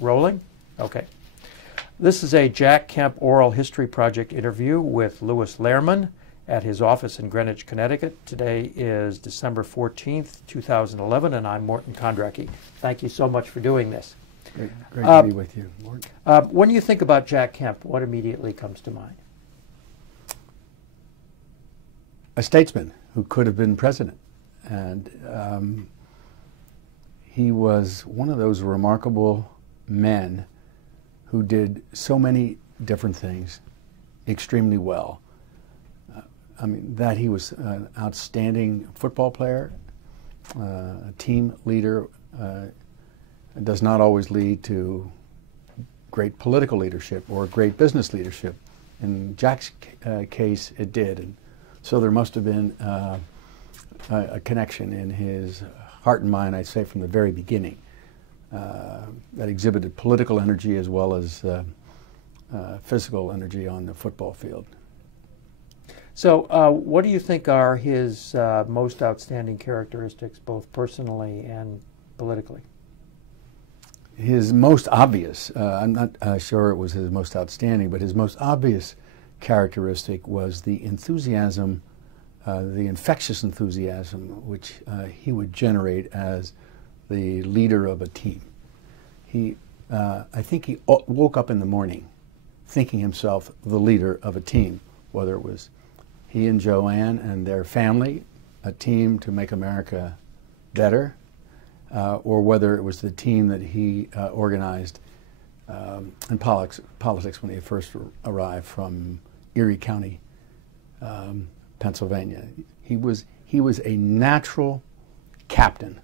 Rolling? Okay. This is a Jack Kemp Oral History Project interview with Louis Lehrman at his office in Greenwich, Connecticut. Today is December 14th, 2011, and I'm Morton Kondracki. Thank you so much for doing this. Great to be with you, Morton. When you think about Jack Kemp, what immediately comes to mind? A statesman who could have been president. And he was one of those remarkable men who did so many different things extremely well. I mean, that he was an outstanding football player, a team leader, does not always lead to great political leadership or great business leadership. In Jack's case, it did. And so there must have been a connection in his heart and mind, I'd say, from the very beginning, that exhibited political energy as well as physical energy on the football field. So what do you think are his most outstanding characteristics, both personally and politically? His most obvious, I'm not sure it was his most outstanding, but his most obvious characteristic was the enthusiasm, the infectious enthusiasm which he would generate as the leader of a team. I think he woke up in the morning thinking himself the leader of a team, whether it was he and Joanne and their family, a team to make America better, or whether it was the team that he organized in politics when he first arrived from Erie County, Pennsylvania. He was a natural captain,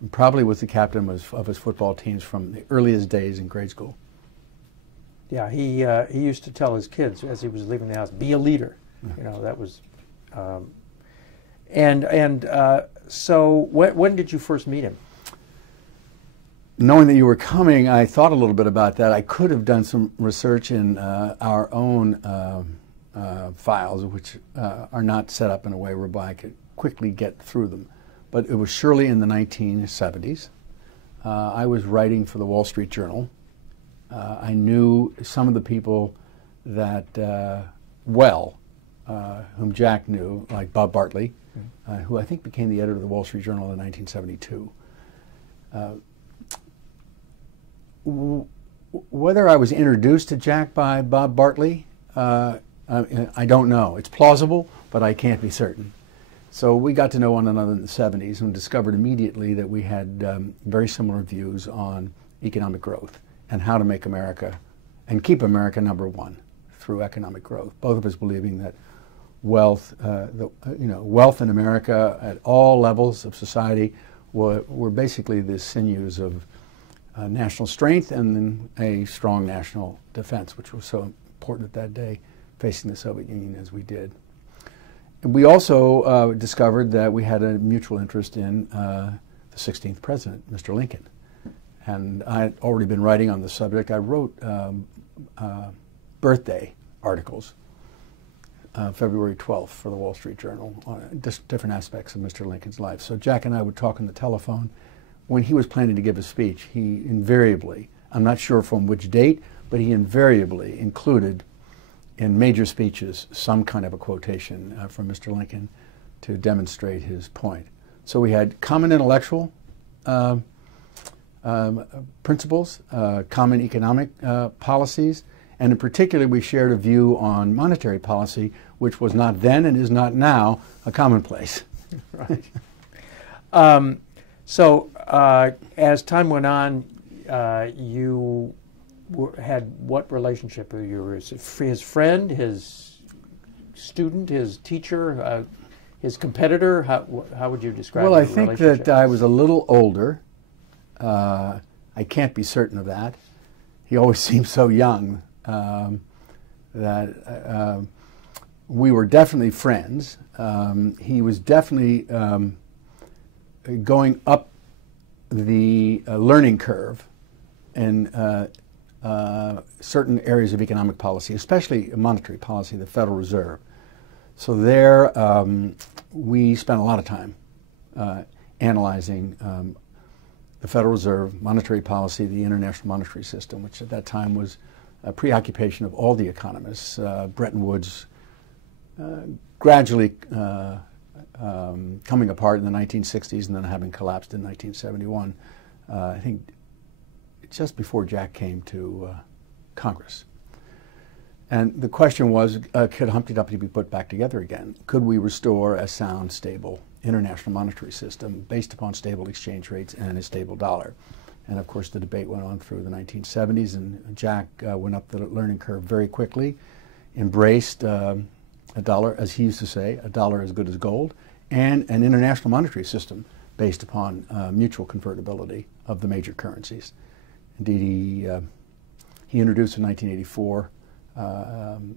and probably was the captain of his football teams from the earliest days in grade school. Yeah, he used to tell his kids as he was leaving the house, "Be a leader." You know, that was, so when did you first meet him? Knowing that you were coming, I thought a little bit about that. I could have done some research in our own files, which are not set up in a way whereby I could quickly get through them. But it was surely in the 1970s. I was writing for the Wall Street Journal. I knew some of the people that whom Jack knew, like Bob Bartlett, who I think became the editor of the Wall Street Journal in 1972. Whether I was introduced to Jack by Bob Bartlett, I don't know. It's plausible, but I can't be certain. So we got to know one another in the 70s and discovered immediately that we had very similar views on economic growth and how to make America and keep America #1 through economic growth. Both of us believing that wealth, wealth in America at all levels of society were basically the sinews of national strength and then a strong national defense, which was so important at that day, facing the Soviet Union as we did. And we also discovered that we had a mutual interest in the 16th president, Mr. Lincoln. And I had already been writing on the subject. I wrote birthday articles, February 12th for the Wall Street Journal, on different aspects of Mr. Lincoln's life. So Jack and I would talk on the telephone. When he was planning to give a speech, he invariably, I'm not sure from which date, but he invariably included in major speeches some kind of a quotation from Mr. Lincoln to demonstrate his point. So we had common intellectual principles, common economic policies, and in particular we shared a view on monetary policy, which was not then and is not now a commonplace. Right. So as time went on, you had what relationship? You were his friend, his student, his teacher, his competitor? How would you describe Well, your I think relationship? that I was a little older. I can't be certain of that. He always seemed so young that we were definitely friends. He was definitely going up the learning curve in certain areas of economic policy, especially monetary policy, the Federal Reserve. So there we spent a lot of time analyzing the Federal Reserve, monetary policy, the international monetary system, which at that time was a preoccupation of all the economists. Bretton Woods gradually coming apart in the 1960s and then having collapsed in 1971, I think just before Jack came to Congress. And the question was, could Humpty Dumpty be put back together again? Could we restore a sound, stable international monetary system based upon stable exchange rates and a stable dollar? And of course, the debate went on through the 1970s, and Jack went up the learning curve very quickly, embraced a dollar, as he used to say, a dollar as good as gold, and an international monetary system based upon mutual convertibility of the major currencies. Indeed, he introduced in 1984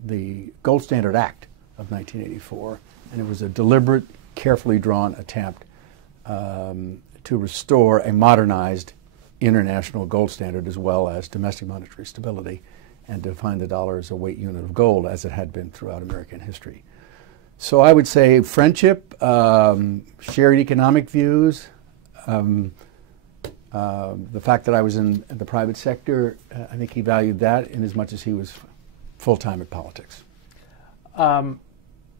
the Gold Standard Act of 1984, and it was a deliberate, carefully drawn attempt to restore a modernized international gold standard as well as domestic monetary stability, and to define the dollar as a weight unit of gold as it had been throughout American history. So I would say friendship, shared economic views, the fact that I was in the private sector, I think he valued that in as much as he was full-time at politics.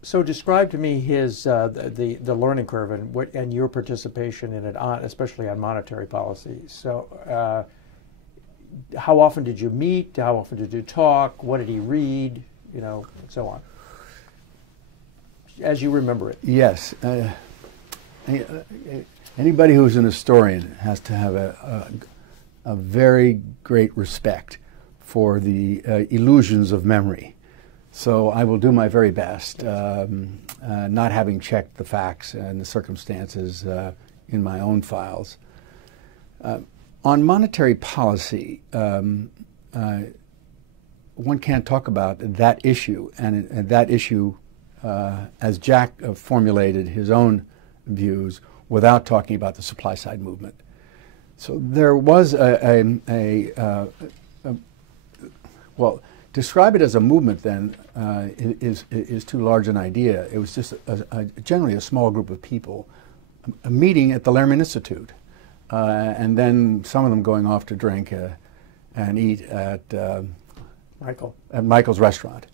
So describe to me his the learning curve and your participation in it, especially on monetary policy. So how often did you meet? How often did you talk? What did he read? You know, and so on. As you remember it. Yes. Anybody who's an historian has to have a very great respect for the illusions of memory. So I will do my very best, not having checked the facts and the circumstances in my own files. On monetary policy, one can't talk about that issue, and that issue, as Jack formulated his own views, without talking about the supply side movement. So there was well, describe it as a movement then is too large an idea. It was just generally a small group of people, a meeting at the Lehrman Institute, and then some of them going off to drink and eat at Michael's restaurant.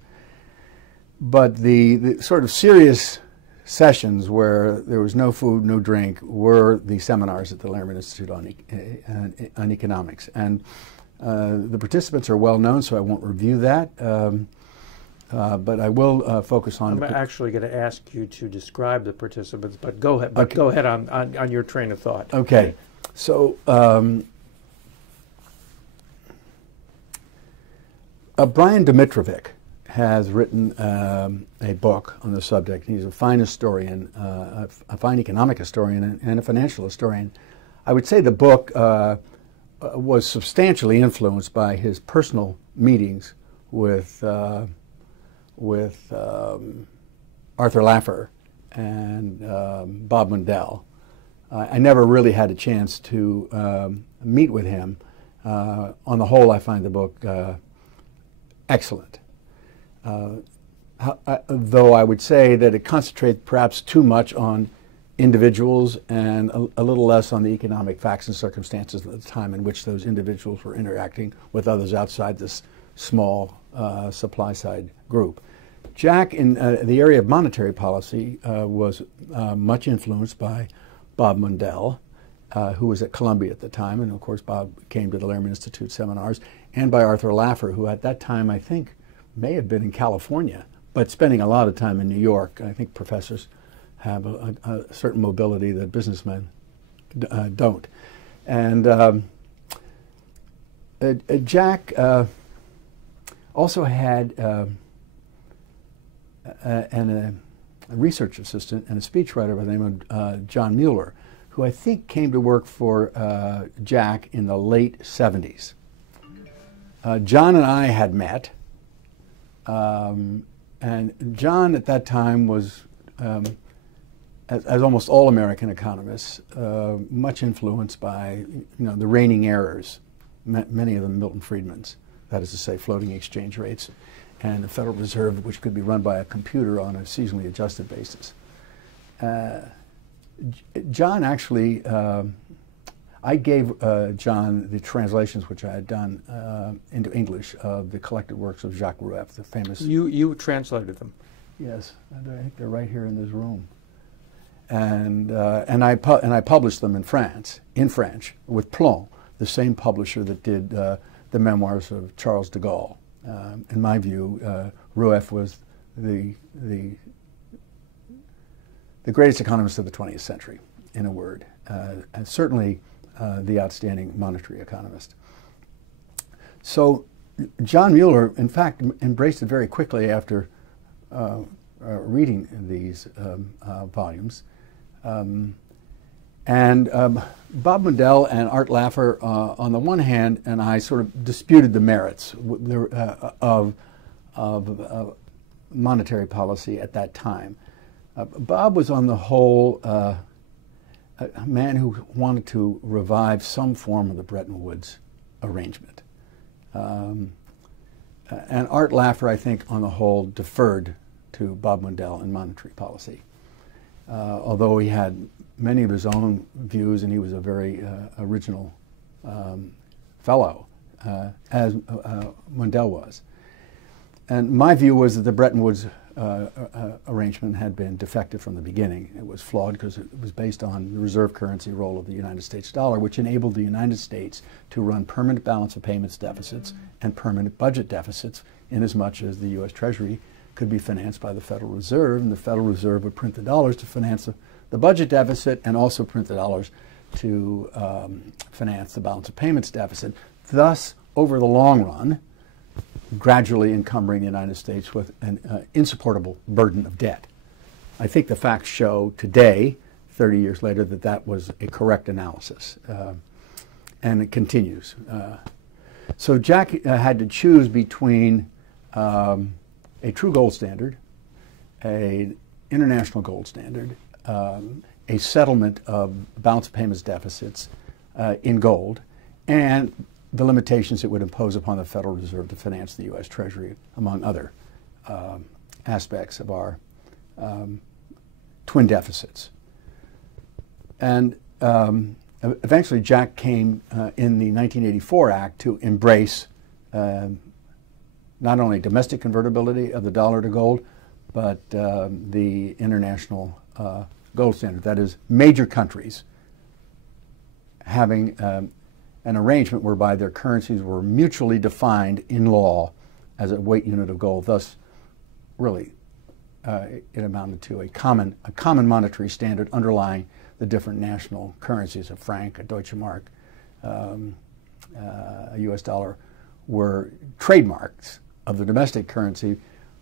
But the sort of serious sessions where there was no food, no drink, were the seminars at the Lehrman Institute on economics. And the participants are well known, so I won't review that, but I will focus on. I'm actually going to ask you to describe the participants, but go ahead. But okay. Go ahead on your train of thought. Okay, so Brian Dimitrovic has written a book on the subject. He's a fine historian, a fine economic historian, and a financial historian. I would say the book was substantially influenced by his personal meetings with Arthur Laffer and Bob Mundell. I never really had a chance to meet with him. On the whole, I find the book excellent. Though I would say that it concentrates perhaps too much on individuals and a little less on the economic facts and circumstances at the time in which those individuals were interacting with others outside this small supply side group. Jack, in the area of monetary policy, was much influenced by Bob Mundell, who was at Columbia at the time, and of course Bob came to the Lehrman Institute seminars, and by Arthur Laffer, who at that time I think may have been in California, but spending a lot of time in New York. I think professors have a certain mobility that businessmen don't. And Jack also had a research assistant and a speechwriter by the name of John Mueller, who I think came to work for Jack in the late 70s. John and I had met, and John at that time was, as almost all American economists, much influenced by the reigning errors, many of them Milton Friedman's, that is to say floating exchange rates, and the Federal Reserve, which could be run by a computer on a seasonally adjusted basis. John actually, I gave John the translations which I had done into English of the collected works of Jacques Rueff, the famous. You translated them. Yes, I think they're right here in this room. And I published them in French with Plon, the same publisher that did the memoirs of Charles de Gaulle. In my view, Rueff was the greatest economist of the 20th century, in a word, and certainly the outstanding monetary economist. So John Mueller, in fact, embraced it very quickly after reading these volumes. Bob Mundell and Art Laffer, on the one hand, and I sort of disputed the merits of monetary policy at that time. Bob was on the whole a man who wanted to revive some form of the Bretton Woods arrangement. And Art Laffer, I think, on the whole, deferred to Bob Mundell in monetary policy. Although he had many of his own views, and he was a very original fellow, as Mundell was. And my view was that the Bretton Woods arrangement had been defective from the beginning. It was flawed because it was based on the reserve currency role of the United States dollar, which enabled the United States to run permanent balance of payments deficits and permanent budget deficits, inasmuch as the U.S. Treasury could be financed by the Federal Reserve, and the Federal Reserve would print the dollars to finance the budget deficit and also print the dollars to finance the balance of payments deficit, thus, over the long run, gradually encumbering the United States with an insupportable burden of debt. I think the facts show today, 30 years later, that that was a correct analysis, and it continues. So Jack had to choose between a true gold standard, an international gold standard, a settlement of balance of payments deficits in gold, and the limitations it would impose upon the Federal Reserve to finance the U.S. Treasury, among other aspects of our twin deficits. And eventually Jack came in the 1984 Act to embrace not only domestic convertibility of the dollar to gold, but the international gold standard. That is, major countries having an arrangement whereby their currencies were mutually defined in law as a weight unit of gold. Thus, really, it amounted to a common monetary standard underlying the different national currencies. A franc, a Deutsche Mark, a U.S. dollar were trademarks of the domestic currency,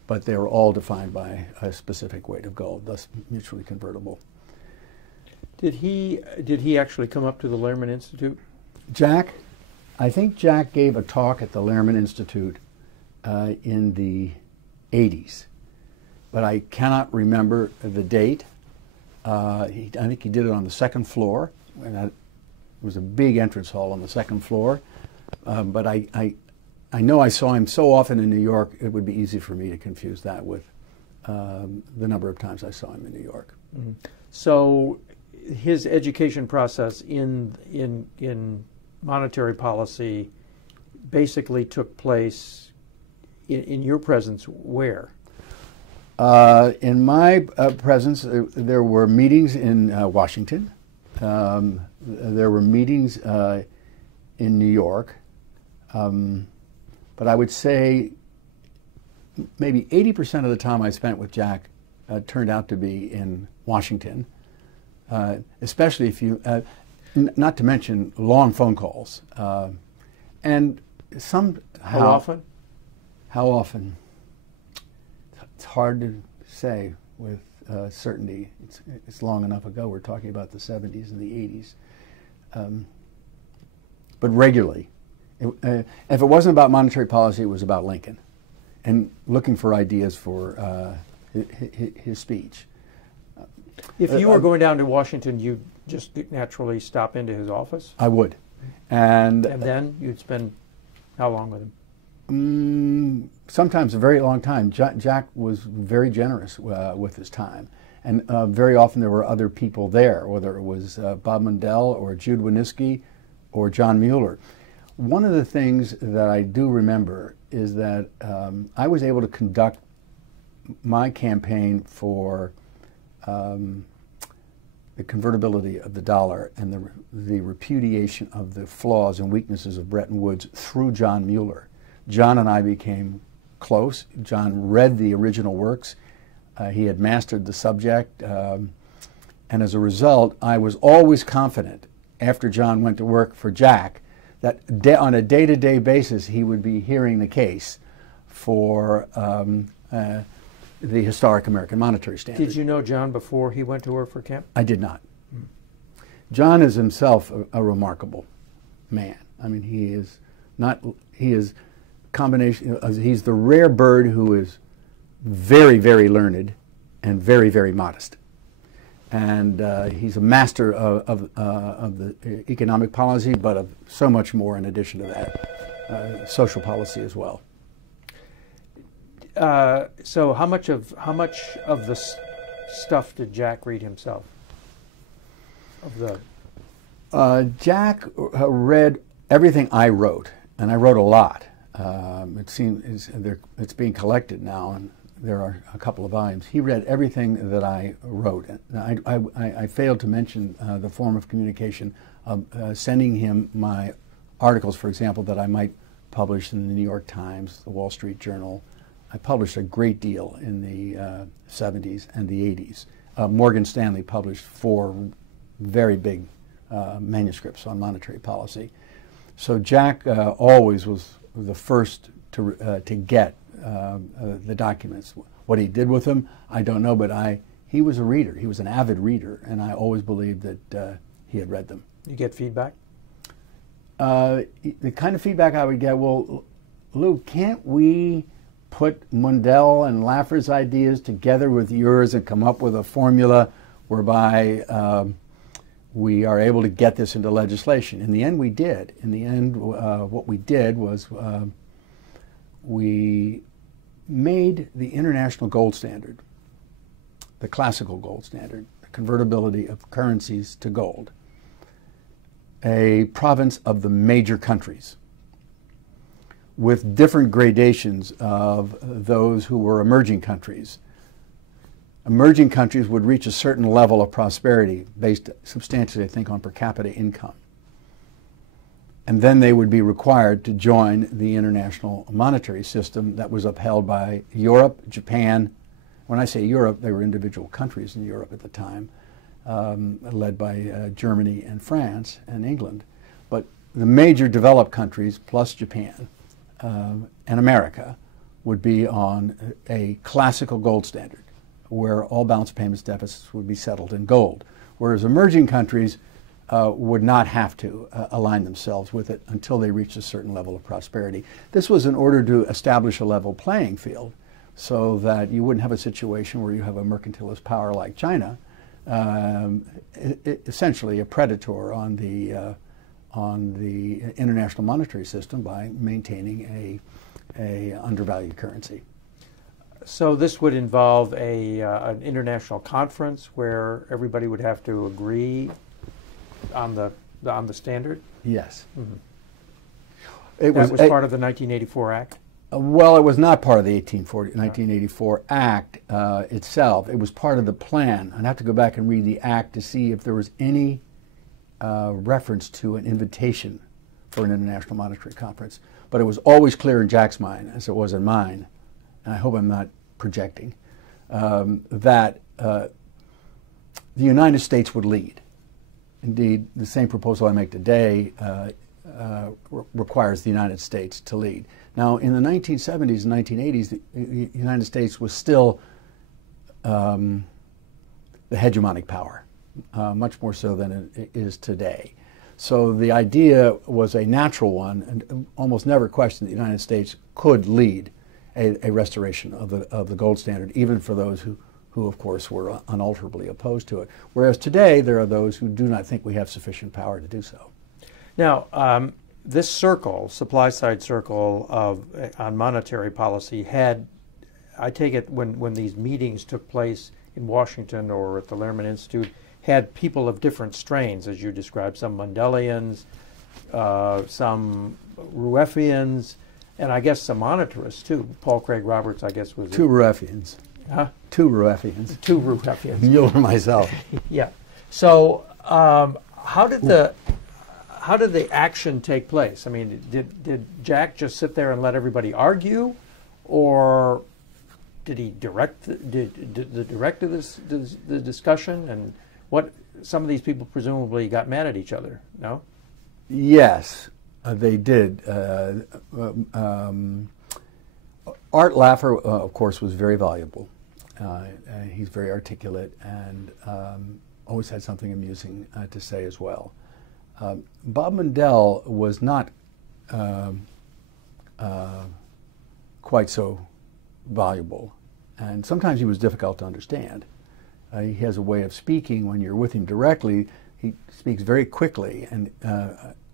but they were all defined by a specific weight of gold, thus mutually convertible. Did he actually come up to the Lehrman Institute? Jack, I think Jack gave a talk at the Lehrman Institute in the 80s, but I cannot remember the date. I think he did it on the second floor, and it was a big entrance hall on the second floor. But I know I saw him so often in New York, it would be easy for me to confuse that with the number of times I saw him in New York. Mm-hmm. So his education process in monetary policy basically took place in your presence where? In my presence, there were meetings in Washington. There were meetings in New York. But I would say maybe 80% of the time I spent with Jack turned out to be in Washington, especially if you, not to mention long phone calls. And somehow... How often? How often? It's hard to say with certainty. It's long enough ago. We're talking about the 70s and the 80s. But regularly. If it wasn't about monetary policy, it was about Lincoln and looking for ideas for his speech. If you were going down to Washington, you'd just naturally stop into his office? I would. And then you'd spend how long with him? Sometimes a very long time. Jack was very generous with his time. And very often there were other people there, whether it was Bob Mundell or Jude Winniski or John Mueller. One of the things that I do remember is that I was able to conduct my campaign for the convertibility of the dollar and the repudiation of the flaws and weaknesses of Bretton Woods through John Mueller. John and I became close. John read the original works. He had mastered the subject. And as a result, I was always confident, after John went to work for Jack, that on a day-to-day basis he would be hearing the case for the historic American monetary standard. Did you know John before he went to work for Kemp? I did not. John is himself a remarkable man. I mean, he is combination, he's the rare bird who is very, very learned and very, very modest. And he's a master of the economic policy, but of so much more in addition to that, social policy as well. So how much of the stuff did Jack read himself? Jack read everything I wrote, and I wrote a lot. It seems it's being collected now, and there are a couple of volumes. He read everything that I wrote. I failed to mention the form of communication of sending him my articles, for example, that I might publish in the New York Times, the Wall Street Journal. I published a great deal in the 70s and the 80s. Morgan Stanley published 4 very big manuscripts on monetary policy. So Jack always was the first to get the documents. What he did with them, I don't know, but he was a reader. He was an avid reader, and I always believed that he had read them. You get feedback? The kind of feedback I would get, well, Lou, can't we put Mundell and Laffer's ideas together with yours and come up with a formula whereby we are able to get this into legislation? In the end, we did. In the end, what we did was we made the international gold standard, the classical gold standard, the convertibility of currencies to gold, a province of the major countries, with different gradations of those who were emerging countries. Emerging countries would reach a certain level of prosperity based substantially, I think, on per capita income. And then they would be required to join the international monetary system that was upheld by Europe, Japan. When I say Europe, they were individual countries in Europe at the time, led by Germany and France and England. But the major developed countries, plus Japan, and America, would be on a classical gold standard, where all balance payments deficits would be settled in gold, whereas emerging countries would not have to align themselves with it until they reached a certain level of prosperity. This was in order to establish a level playing field so that you wouldn't have a situation where you have a mercantilist power like China, essentially a predator on the international monetary system by maintaining a undervalued currency. So this would involve an international conference where everybody would have to agree on the standard? Yes. Mm-hmm. That was part of the 1984 Act? Well, it was not part of the 1984 Act itself. It was part of the plan. I'd have to go back and read the Act to see if there was any reference to an invitation for an international monetary conference. But it was always clear in Jack's mind, as it was in mine, and I hope I'm not projecting, that the United States would lead. Indeed, the same proposal I make today requires the United States to lead. Now, in the 1970s and 1980s, the United States was still the hegemonic power, much more so than it is today. So the idea was a natural one, and almost never questioned the United States could lead a restoration of the gold standard, even for those who of course were unalterably opposed to it. Whereas today there are those who do not think we have sufficient power to do so. Now, this circle, supply-side circle on monetary policy, had, I take it, when these meetings took place, in Washington or at the Lehrman Institute had people of different strains, as you described, some Mundeleans, some Rueffians, and I guess some monetarists too. Paul Craig Roberts, I guess, was... Two Rueffians. Huh? Two Rueffians. Two Rueffians. Mueller and myself. Yeah. So how did the action take place? I mean, did Jack just sit there and let everybody argue, or did he direct the discussion? And what some of these people presumably got mad at each other. No. Yes, they did. Art Laffer, of course, was very valuable. He's very articulate and always had something amusing to say as well. Bob Mundell was not quite so valuable, and sometimes he was difficult to understand. He has a way of speaking when you're with him directly. He speaks very quickly, and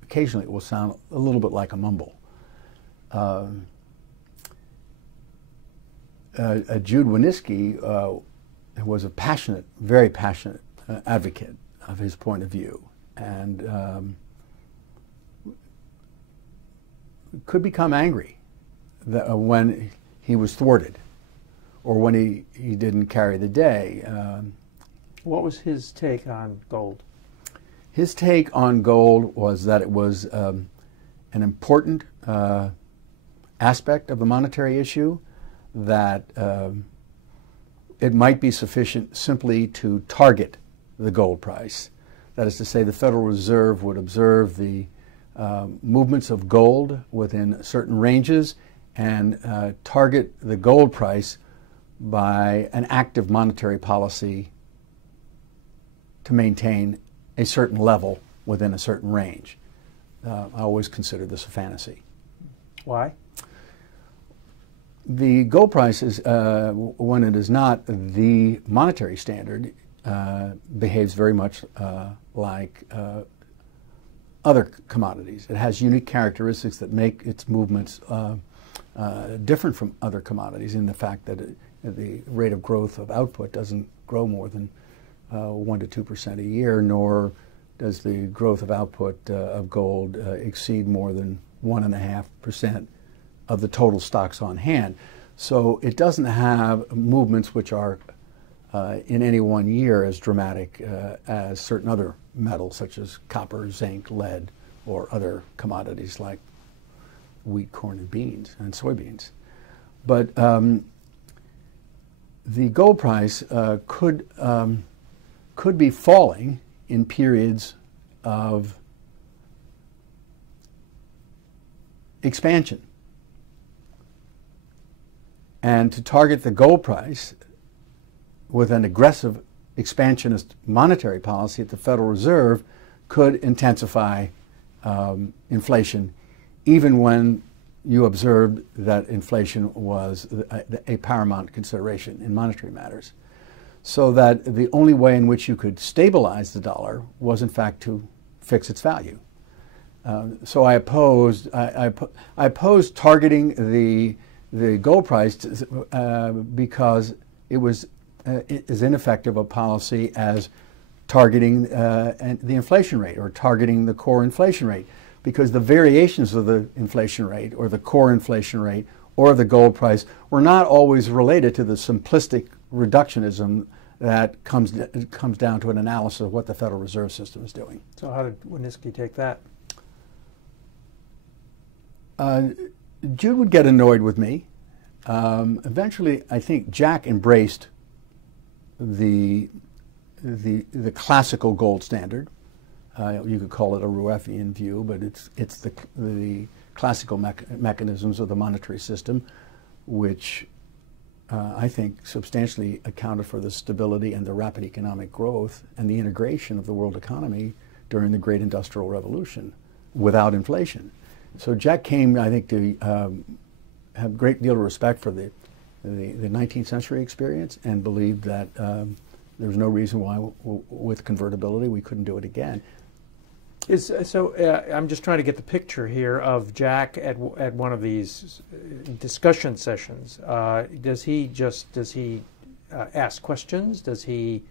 occasionally it will sound a little bit like a mumble. Jude Winniski was a passionate, very passionate advocate of his point of view, and could become angry when he was thwarted or when he didn't carry the day. What was his take on gold? His take on gold was that it was an important aspect of the monetary issue, that it might be sufficient simply to target the gold price. That is to say, the Federal Reserve would observe the movements of gold within certain ranges and target the gold price by an active monetary policy to maintain a certain level within a certain range. I always consider this a fantasy. Why? The gold price is, when it is not the monetary standard, behaves very much like other commodities. It has unique characteristics that make its movements different from other commodities, in the fact that the rate of growth of output doesn't grow more than 1 to 2% a year, nor does the growth of output of gold exceed more than 1.5% of the total stocks on hand. So it doesn't have movements which are in any one year as dramatic as certain other metals such as copper, zinc, lead, or other commodities like wheat, corn, and beans, and soybeans. But the gold price could be falling in periods of expansion. And to target the gold price with an aggressive expansionist monetary policy at the Federal Reserve could intensify inflation, even when you observed that inflation was a paramount consideration in monetary matters. So that the only way in which you could stabilize the dollar was, in fact, to fix its value. So I opposed targeting the gold price because it was as ineffective a policy as targeting the inflation rate or targeting the core inflation rate, because the variations of the inflation rate or the core inflation rate or the gold price were not always related to the simplistic reductionism that comes down to an analysis of what the Federal Reserve System is doing. So how did Winniski take that? Jude would get annoyed with me. Eventually, I think Jack embraced the classical gold standard. You could call it a Rueffian view, but it's the classical mechanisms of the monetary system, which I think substantially accounted for the stability and the rapid economic growth and the integration of the world economy during the Great Industrial Revolution without inflation. So Jack came, I think, to have a great deal of respect for the 19th century experience and believed that there was no reason why, with convertibility, we couldn't do it again. I'm just trying to get the picture here of Jack at one of these discussion sessions. Does he ask questions? Does he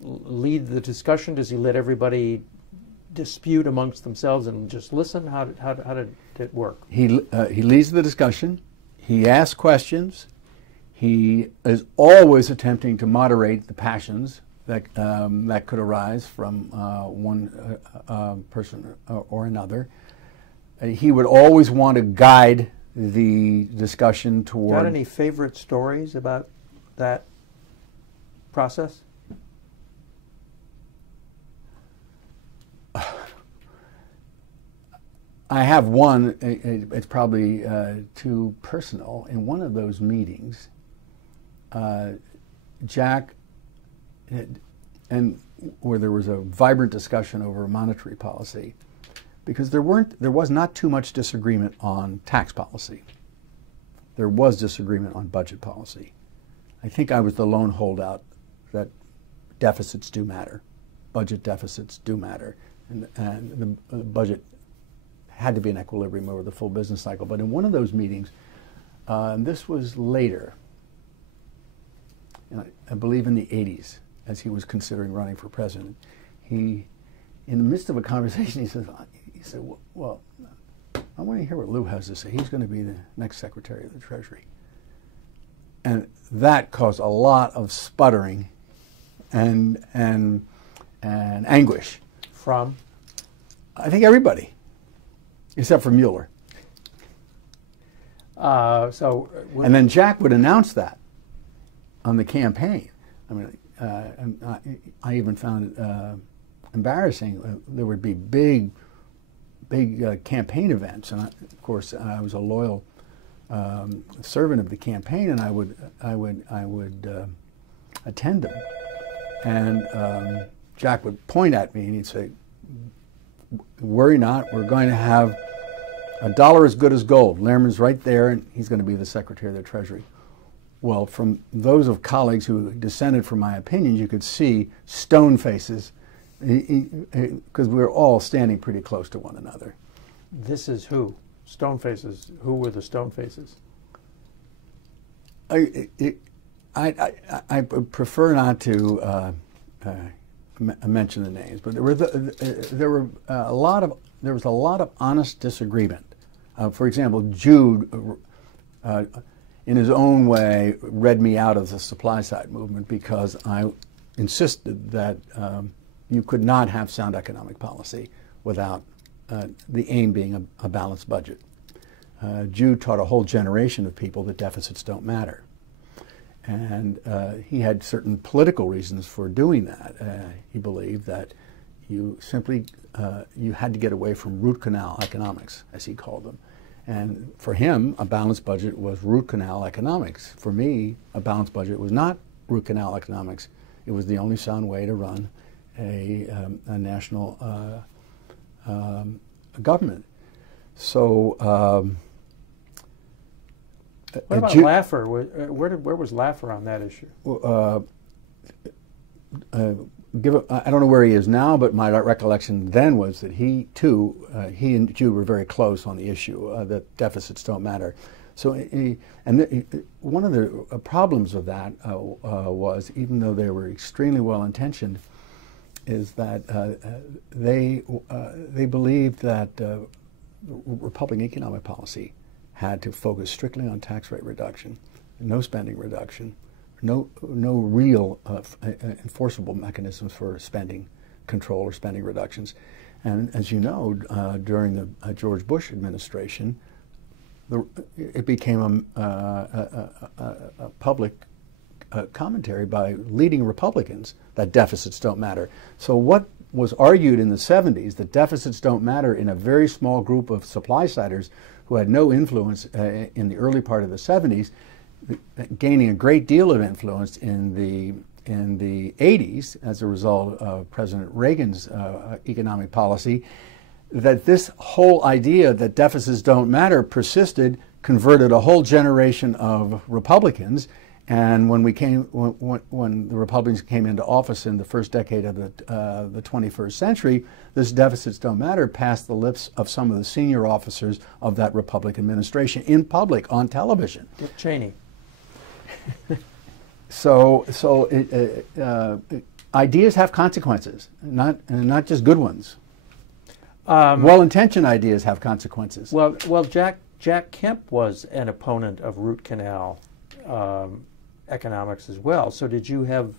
lead the discussion? Does he let everybody dispute amongst themselves and just listen? How did it work? He leads the discussion. He asks questions. He is always attempting to moderate the passions that could arise from one person or another. He would always want to guide the discussion toward... Got any favorite stories about that process? I have one. It's probably too personal. In one of those meetings, Jack, and where there was a vibrant discussion over monetary policy, because there was not too much disagreement on tax policy. There was disagreement on budget policy. I think I was the lone holdout that deficits do matter. Budget deficits do matter. And the budget had to be in equilibrium over the full business cycle. But in one of those meetings, and this was later, I believe in the 80s, as he was considering running for president, in the midst of a conversation, he said, well, I want to hear what Lou has to say. He's going to be the next Secretary of the Treasury. And that caused a lot of sputtering and anguish. From? I think everybody, except for Mueller. And then Jack would announce that on the campaign. I mean, I even found it embarrassing. There would be big campaign events, and of course I was a loyal servant of the campaign, and I would attend them. And Jack would point at me and he'd say, "Worry not, we're going to have a dollar as good as gold. Lehrman's right there, and he's going to be the Secretary of the Treasury." Well, from those of colleagues who dissented from my opinions, you could see stone faces, because we were all standing pretty close to one another. This is who? Stone faces. Who were the stone faces? I prefer not to mention the names, but there was a lot of honest disagreement. For example, Jude, in his own way, read me out of the supply side movement because I insisted that you could not have sound economic policy without the aim being a balanced budget. Jude taught a whole generation of people that deficits don't matter. And he had certain political reasons for doing that. He believed that you simply, you had to get away from root canal economics, as he called them. And for him, a balanced budget was root canal economics. For me, a balanced budget was not root canal economics. It was the only sound way to run a national government. So, what about Laffer? Where was Laffer on that issue? I don't know where he is now, but my recollection then was that he too, he and Jude were very close on the issue that deficits don't matter. So, one of the problems of that was, even though they were extremely well intentioned, is that they believed that Republican economic policy had to focus strictly on tax rate reduction, no spending reduction, no real enforceable mechanisms for spending control or spending reductions. And as you know, during the George Bush administration, it became a public commentary by leading Republicans that deficits don't matter. So what was argued in the 70s, that deficits don't matter in a very small group of supply-siders who had no influence in the early part of the 70s, gaining a great deal of influence in the 80s as a result of President Reagan's economic policy, that this whole idea that deficits don't matter persisted, converted a whole generation of Republicans. And when the Republicans came into office in the first decade of the 21st century, this deficits don't matter passed the lips of some of the senior officers of that Republican administration in public, on television. Dick Cheney. Ideas have consequences, not just good ones. Well-intentioned ideas have consequences. Well, Jack Kemp was an opponent of root canal economics as well. So did you have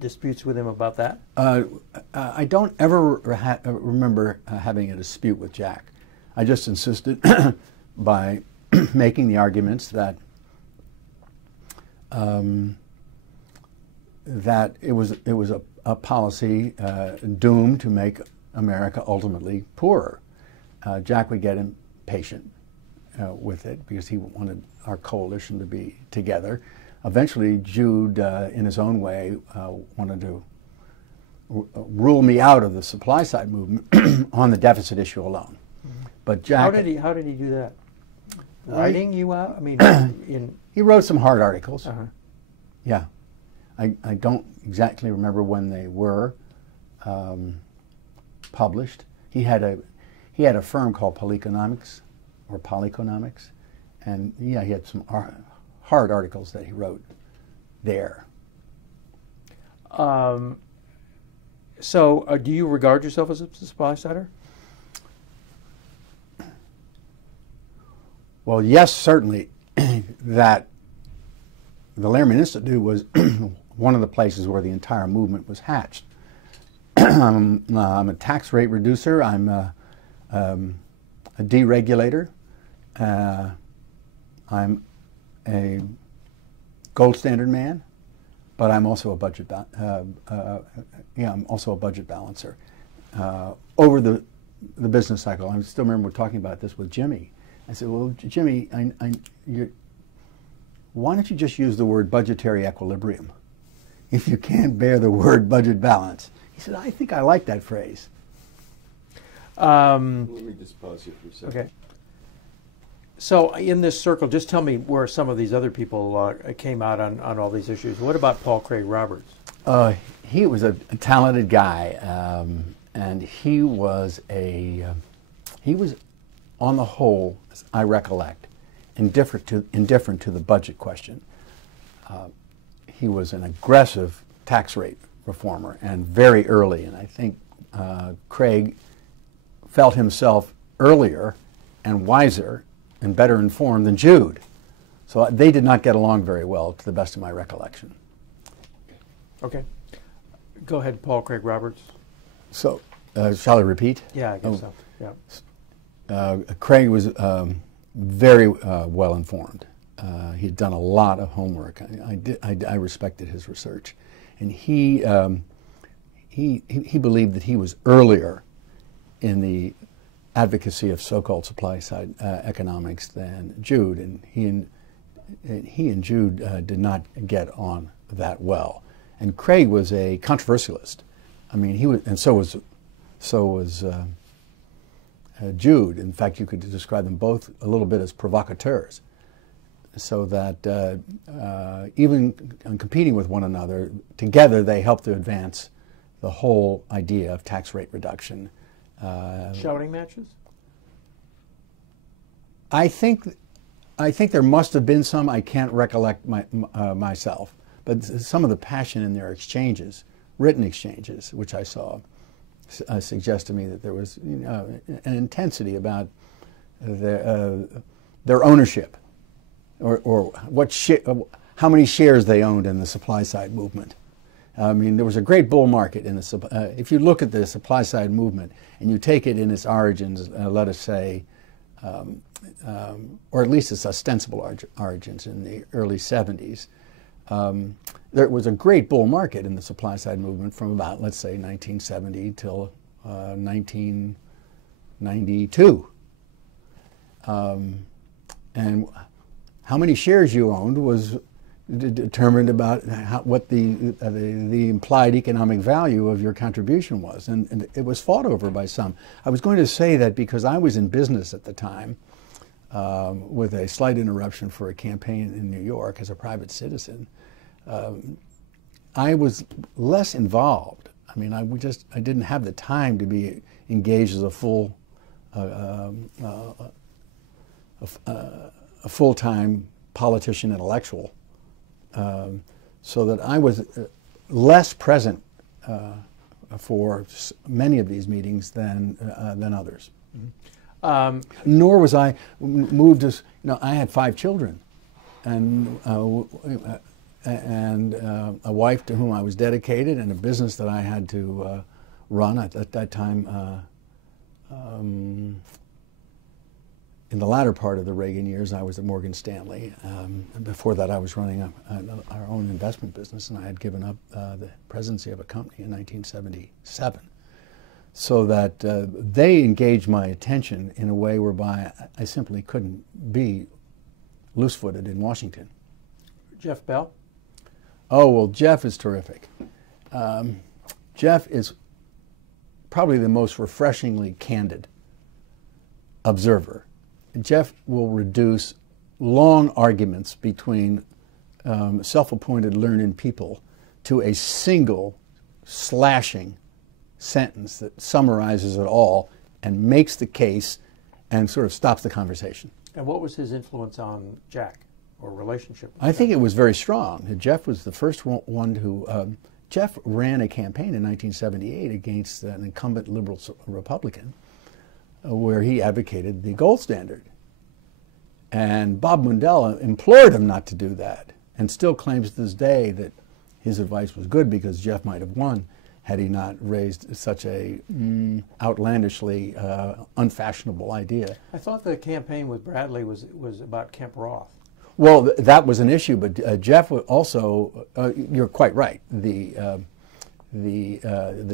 disputes with him about that? I don't ever remember having a dispute with Jack. I just insisted by making the arguments that that it was a policy doomed to make America ultimately poorer. Jack would get impatient with it because he wanted our coalition to be together. Eventually, Jude, in his own way, wanted to rule me out of the supply side movement on the deficit issue alone. Mm-hmm. But Jack, how did he do that? Writing you out? I mean, he wrote some hard articles. Uh-huh. Yeah, I don't exactly remember when they were published. He had a firm called Polyconomics, and yeah, he had some hard articles that he wrote there. So, do you regard yourself as a supply sider? Well, yes, certainly. That the Lehrman Institute was one of the places where the entire movement was hatched. I'm a tax rate reducer. I'm a deregulator. I'm a gold standard man, but I'm also a budget. I'm also a budget balancer. Over the business cycle, I still remember talking about this with Jimmy. I said, "Well, Jimmy, why don't you just use the word budgetary equilibrium if you can't bear the word budget balance?" He said, "I think I like that phrase." Let me just pause you for a second. Okay. So in this circle, just tell me where some of these other people came out on all these issues. What about Paul Craig Roberts? He was a talented guy, and he was on the whole, as I recollect, indifferent to the budget question. He was an aggressive tax rate reformer, and very early, and I think Craig felt himself earlier and wiser and better informed than Jude. So they did not get along very well, to the best of my recollection. Okay. Go ahead, Paul Craig Roberts. So, shall I repeat? Yeah, I guess so. Yeah. Craig was very well informed. He'd done a lot of homework. I respected his research, and he believed that he was earlier in the advocacy of so-called supply-side economics than Jude, and he and Jude did not get on that well. And Craig was a controversialist. I mean, he was, and so was Jude. In fact, you could describe them both a little bit as provocateurs, so that even competing with one another, together they helped to advance the whole idea of tax rate reduction. Shouting matches? I think there must have been some. I can't recollect myself, but some of the passion in their exchanges, written exchanges, which I saw, suggest to me that there was an intensity about their ownership, or how many shares they owned in the supply side movement. I mean, there was a great bull market in the. If you look at the supply side movement and you take it in its origins, let us say, or at least its ostensible origins in the early 70s, there was a great bull market in the supply side movement from about, let's say, 1970 till 1992. And how many shares you owned was determined about what the implied economic value of your contribution was, and it was fought over by some. I was going to say that because I was in business at the time, with a slight interruption for a campaign in New York as a private citizen, I was less involved. I mean, I didn't have the time to be engaged as a full-time politician intellectual. so that I was less present for many of these meetings than others. Nor was I moved as, I had 5 children, and a wife to whom I was dedicated, and a business that I had to run at that time. In the latter part of the Reagan years, I was at Morgan Stanley. And before that, I was running our own investment business, and I had given up the presidency of a company in 1977. So that they engaged my attention in a way whereby I simply couldn't be loose-footed in Washington. Jeff Bell? Oh, well, Jeff is terrific. Jeff is probably the most refreshingly candid observer. Jeff will reduce long arguments between self-appointed learned people to a single slashing sentence that summarizes it all and makes the case and sort of stops the conversation. And what was his influence on Jack, or relationship with I Jack? think it was very strong. Jeff was the first one who, Jeff ran a campaign in 1978 against an incumbent liberal Republican where he advocated the gold standard. And Bob Mundell implored him not to do that, and still claims to this day that his advice was good because Jeff might have won had he not raised such a outlandishly unfashionable idea. I thought the campaign with Bradley was about Kemp Roth. Well, that was an issue, but Jeff also, you're quite right. The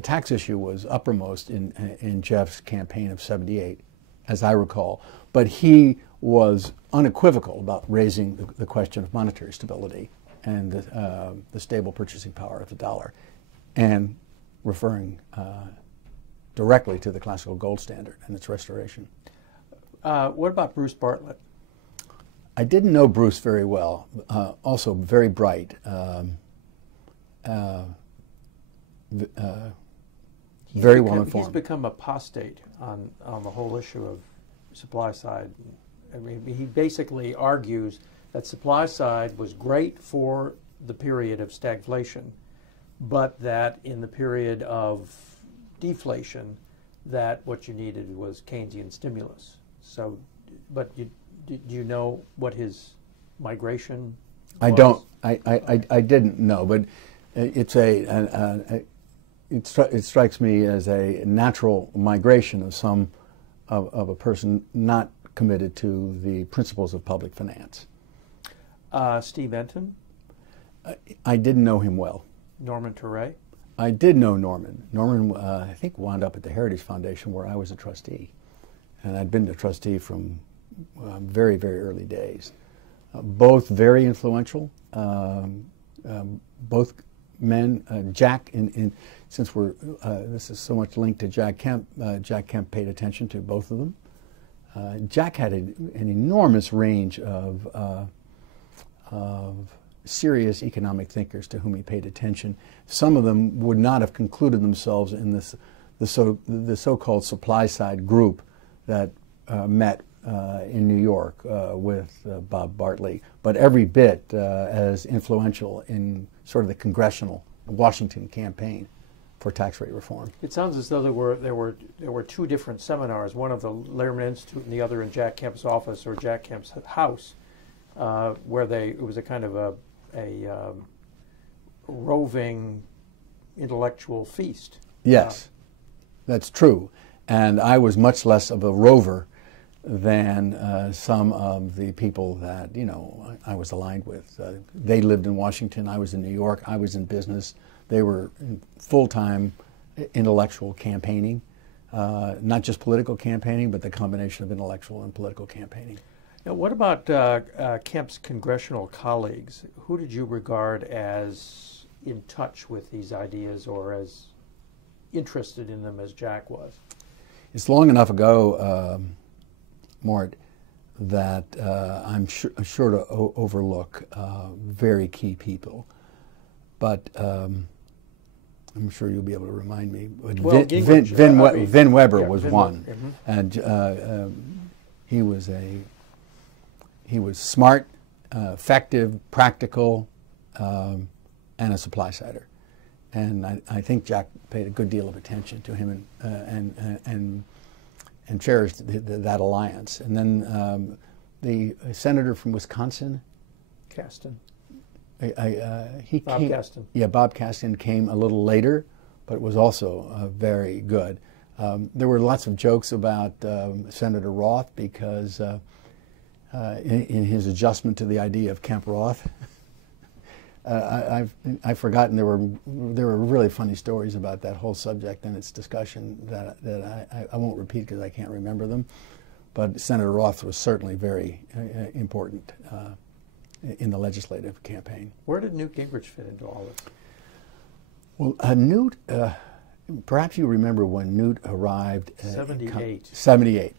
tax issue was uppermost in Jeff's campaign of '78, as I recall. But he was unequivocal about raising the question of monetary stability and the stable purchasing power of the dollar, and referring directly to the classical gold standard and its restoration. What about Bruce Bartlett? I didn't know Bruce very well. Also very bright. Very well informed. He's become apostate on the whole issue of supply side. I mean, he basically argues that supply side was great for the period of stagflation, but that in the period of deflation, that what you needed was Keynesian stimulus. So, but do you know what his migration was? I don't. I didn't know, but it's it strikes me as a natural migration of a person not committed to the principles of public finance. Steve Enton? I didn't know him well. Norman Ture? I did know Norman. Norman, I think, wound up at the Heritage Foundation where I was a trustee. And I'd been a trustee from very, very early days. Both very influential. Both men. Jack, since this is so much linked to Jack Kemp paid attention to both of them. Jack had an enormous range of serious economic thinkers to whom he paid attention. Some of them would not have concluded themselves in the so-called supply side group that met in New York with Bob Bartlett, but every bit as influential in sort of the congressional Washington campaign for tax rate reform. It sounds as though there were two different seminars, one of the Lehrman Institute and the other in Jack Kemp's office or Jack Kemp's house, where it was a kind of a roving intellectual feast. Yes, that's true. And I was much less of a rover than some of the people that, I was aligned with. They lived in Washington, I was in New York, I was in business. They were full-time intellectual campaigning, not just political campaigning, but the combination of intellectual and political campaigning. Now, what about Kemp's congressional colleagues? Who did you regard as in touch with these ideas or as interested in them as Jack was? It's long enough ago, Mort, that I'm sure to overlook very key people. But I'm sure you'll be able to remind me. But well, Vin Weber was Vin one, and he was smart, effective, practical, and a supply-sider. And I think Jack paid a good deal of attention to him and cherished that alliance. And then the senator from Wisconsin, Kasten. Bob Kasten. Yeah, Bob Kasten came a little later, but was also very good. There were lots of jokes about Senator Roth because in his adjustment to the idea of Kemp Roth, I've forgotten there were really funny stories about that whole subject and its discussion that I won't repeat because I can't remember them. But Senator Roth was certainly very important in the legislative campaign. Where did Newt Gingrich fit into all this? Well, Newt, perhaps you remember when Newt arrived. 78. 78.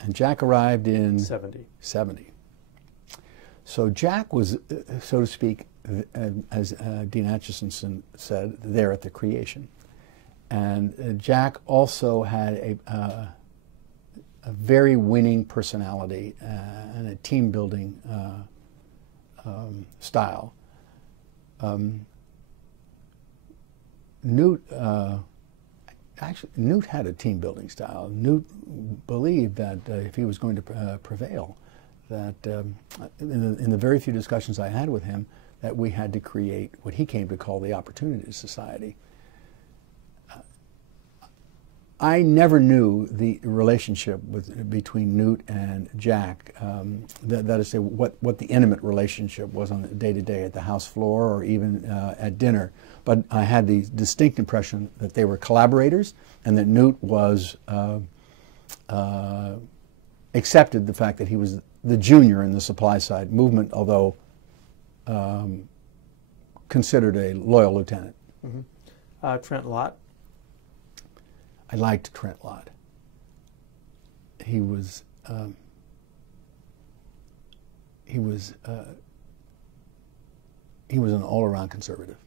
And Jack arrived in 70. So Jack was, so to speak, as Dean Acheson said, there at the creation. And Jack also had a very winning personality and a team-building style. Newt had a team-building style. Newt believed that if he was going to prevail, that in the very few discussions I had with him, that we had to create what he came to call the Opportunity Society. I never knew the relationship between Newt and Jack, that is to say, what the intimate relationship was on the day-to-day at the House floor or even at dinner. But I had the distinct impression that they were collaborators and that Newt was accepted the fact that he was the junior in the supply side movement, although considered a loyal lieutenant. Mm-hmm. Trent Lott. I liked Trent Lott. He was an all-around conservative.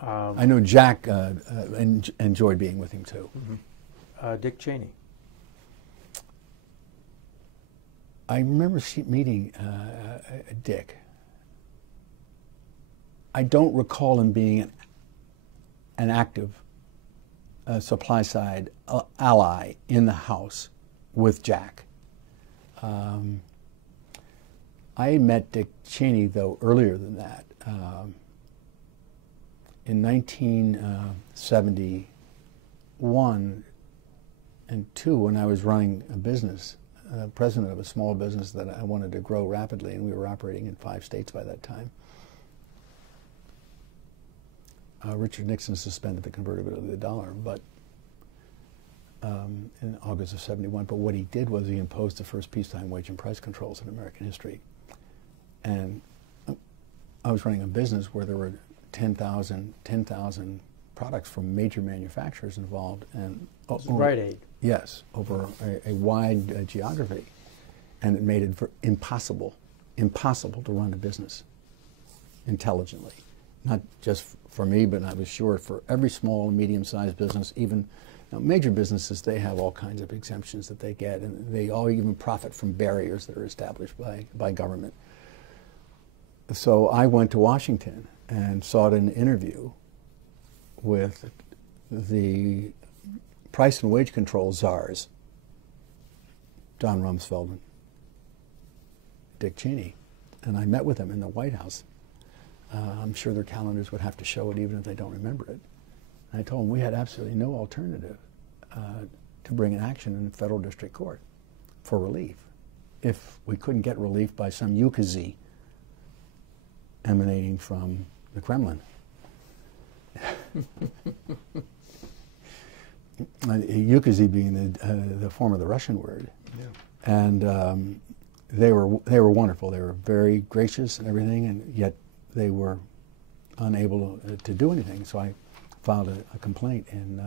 I know Jack enjoyed being with him too. Mm-hmm. Dick Cheney. I remember meeting Dick. I don't recall him being an active supply side ally in the House with Jack. I met Dick Cheney, though, earlier than that. In 1971 and 2, when I was running a business, president of a small business that I wanted to grow rapidly, and we were operating in 5 states by that time. Richard Nixon suspended the convertibility of the dollar, but in August of '71. But what he did was he imposed the first peacetime wage and price controls in American history. And I was running a business where there were 10,000 products from major manufacturers involved, and Rite Aid. Yes, over a wide geography, and it made it impossible to run a business intelligently. Not just for me, but I was sure for every small and medium-sized business. Even major businesses, they have all kinds of exemptions that they get, and they all even profit from barriers that are established by government. So I went to Washington and sought an interview with the price and wage control czars, Don Rumsfeld and Dick Cheney, and I met with them in the White House. I'm sure their calendars would have to show it even if they don't remember it. And I told them we had absolutely no alternative to bring an action in the federal district court for relief if we couldn't get relief by some ukase emanating from the Kremlin. Ukase being the form of the Russian word. Yeah. And they were wonderful. They were very gracious and everything, and yet they were unable to do anything. So I filed a complaint in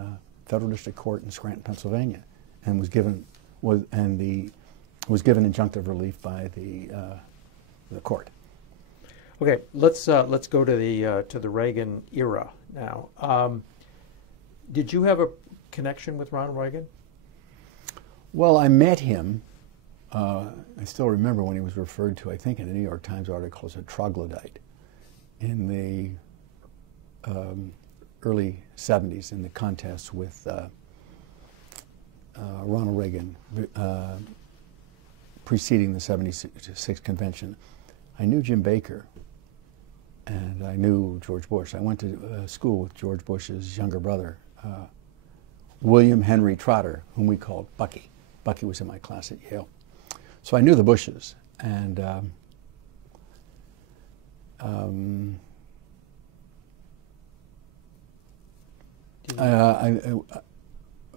federal district court in Scranton, Pennsylvania, and was given injunctive relief by the court. Okay, let's go to the Reagan era now. Did you have a connection with Ronald Reagan? Well, I met him. I still remember when he was referred to, I think, in a New York Times article as a troglodyte. in the early 70s in the contest with Ronald Reagan preceding the 76 convention. I knew Jim Baker and I knew George Bush. I went to school with George Bush's younger brother, William Henry Trotter, whom we called Bucky. Bucky was in my class at Yale. So I knew the Bushes, and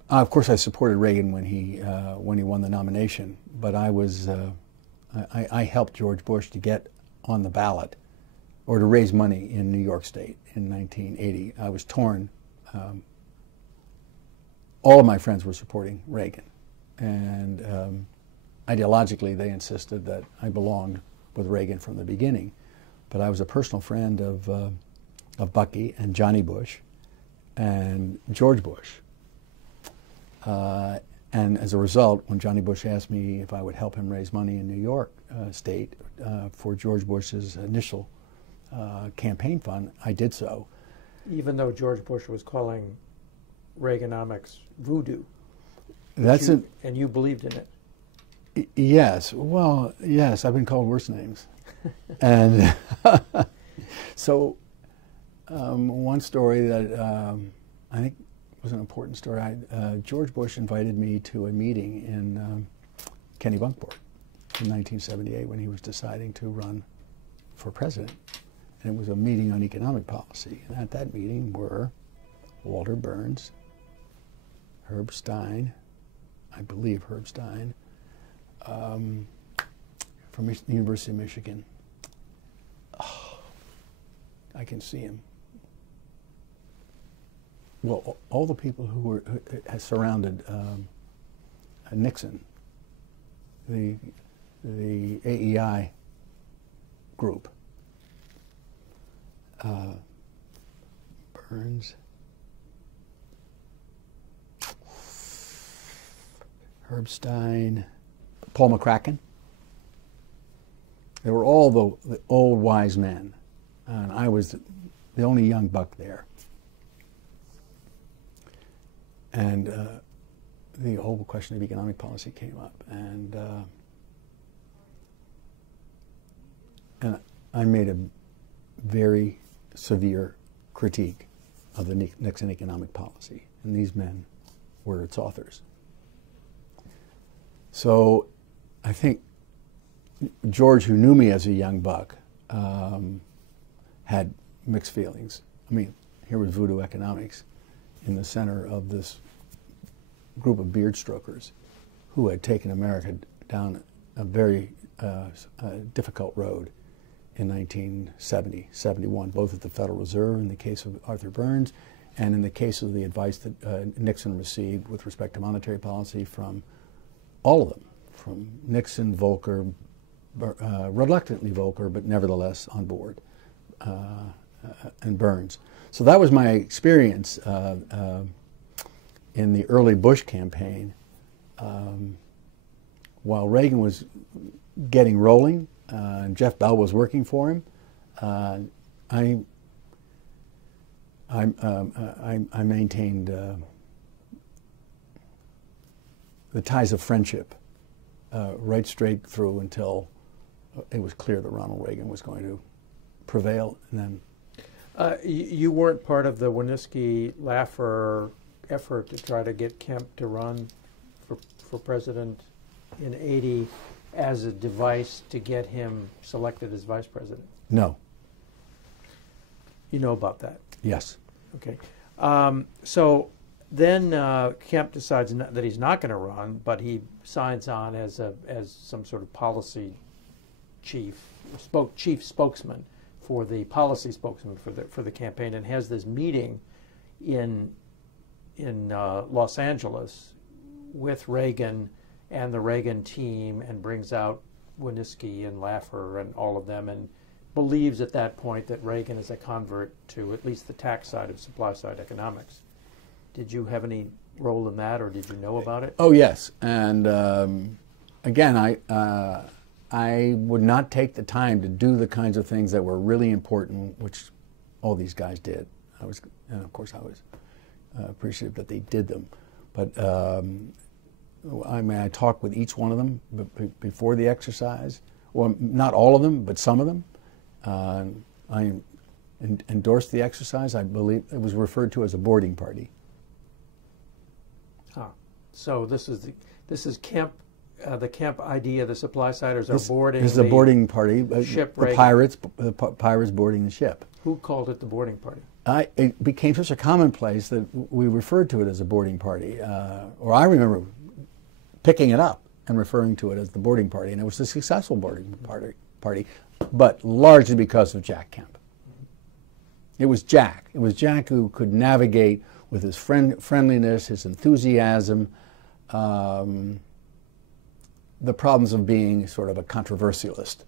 of course I supported Reagan when he won the nomination, but I helped George Bush to get on the ballot or to raise money in New York State in 1980. I was torn. All of my friends were supporting Reagan, and ideologically they insisted that I belonged with Reagan from the beginning. But I was a personal friend of Bucky and Johnny Bush and George Bush. And as a result, when Johnny Bush asked me if I would help him raise money in New York State for George Bush's initial campaign fund, I did so. Even though George Bush was calling Reaganomics voodoo. And you believed in it. Yes. Well, yes, I've been called worse names. And so one story that I think was an important story, George Bush invited me to a meeting in Kennebunkport in 1978 when he was deciding to run for president. And it was a meeting on economic policy. And at that meeting were Walter Burns, Herb Stein, I believe Herb Stein, from the University of Michigan. Oh, I can see him. Well, all the people who had surrounded Nixon, the AEI group, Burns, Herb Stein, Paul McCracken. They were all the old wise men, and I was the only young buck there. And the whole question of economic policy came up, and I made a very severe critique of the Nixon economic policy, and these men were its authors. So I think George, who knew me as a young buck, had mixed feelings. I mean, here was voodoo economics in the center of this group of beard strokers who had taken America down a very difficult road in 1970, 71, both at the Federal Reserve in the case of Arthur Burns and in the case of the advice that Nixon received with respect to monetary policy from all of them, from Nixon, Volcker, reluctantly Volcker, but nevertheless on board, and Burns. So that was my experience in the early Bush campaign. While Reagan was getting rolling, and Jeff Bell was working for him, I maintained the ties of friendship right straight through until it was clear that Ronald Reagan was going to prevail. And then you weren't part of the Winooski-Laffer effort to try to get Kemp to run for president in '80 as a device to get him selected as vice president? No. You know about that? Yes. Okay. So then Kemp decides that he's not going to run, but he signs on as some sort of policy chief spokesman for the policy spokesman for the campaign, and has this meeting in Los Angeles with Reagan and the Reagan team, and brings out Winooski and Laffer and all of them, and believes at that point that Reagan is a convert to at least the tax side of supply side economics. Did you have any role in that, or did you know about it? Oh yes, and again, I I would not take the time to do the kinds of things that were really important, which all these guys did. And of course I was appreciative that they did them. But I talked with each one of them before the exercise. Well, not all of them, but some of them. I endorsed the exercise. I believe it was referred to as a boarding party. So this is Kemp. The Kemp idea, the supply siders are boarding. This is the boarding party. Ship the pirates boarding the ship. Who called it the boarding party? It became such a commonplace that we referred to it as a boarding party. Or I remember picking it up and referring to it as the boarding party, and it was a successful boarding party, but largely because of Jack Kemp. It was Jack. It was Jack who could navigate with his friendliness, his enthusiasm, the problems of being sort of a controversialist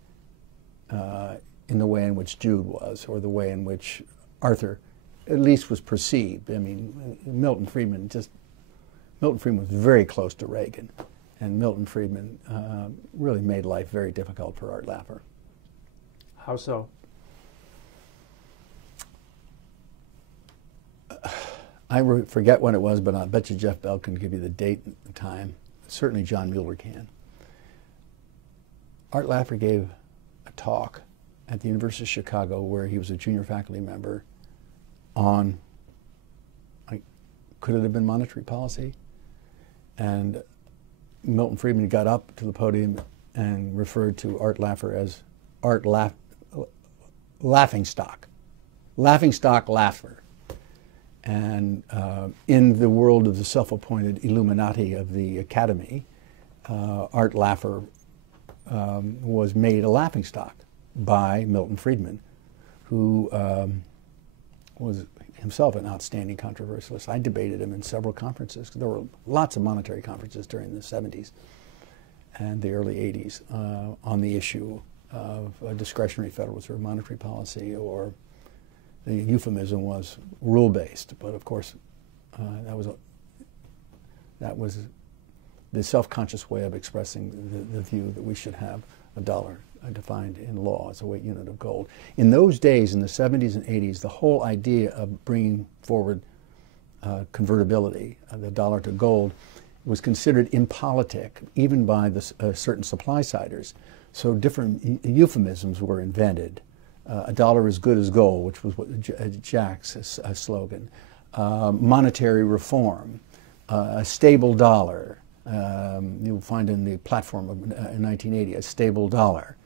in the way in which Jude was, or the way in which Arthur at least was perceived. I mean, Milton Friedman was very close to Reagan, and Milton Friedman really made life very difficult for Art Laffer. How so? I forget when it was, but I bet you Jeff Bell can give you the date and the time. Certainly John Mueller can. Art Laffer gave a talk at the University of Chicago where he was a junior faculty member on, could it have been monetary policy? And Milton Friedman got up to the podium and referred to Art Laffer as Laughingstock. Laughingstock Laffer. And in the world of the self-appointed Illuminati of the Academy, Art Laffer was made a laughingstock by Milton Friedman, who was himself an outstanding controversialist. I debated him in several conferences. There were lots of monetary conferences during the 70s and the early 80s on the issue of a discretionary Federal Reserve monetary policy, or the euphemism was rule-based, but of course that was the self-conscious way of expressing the view that we should have a dollar defined in law as a weight unit of gold. In those days, in the 70s and 80s, the whole idea of bringing forward convertibility, the dollar to gold, was considered impolitic, even by certain supply-siders. So different euphemisms were invented. A dollar as good as gold, which was what Jack's slogan. Monetary reform, a stable dollar. You'll find in the platform of 1980, a stable dollar.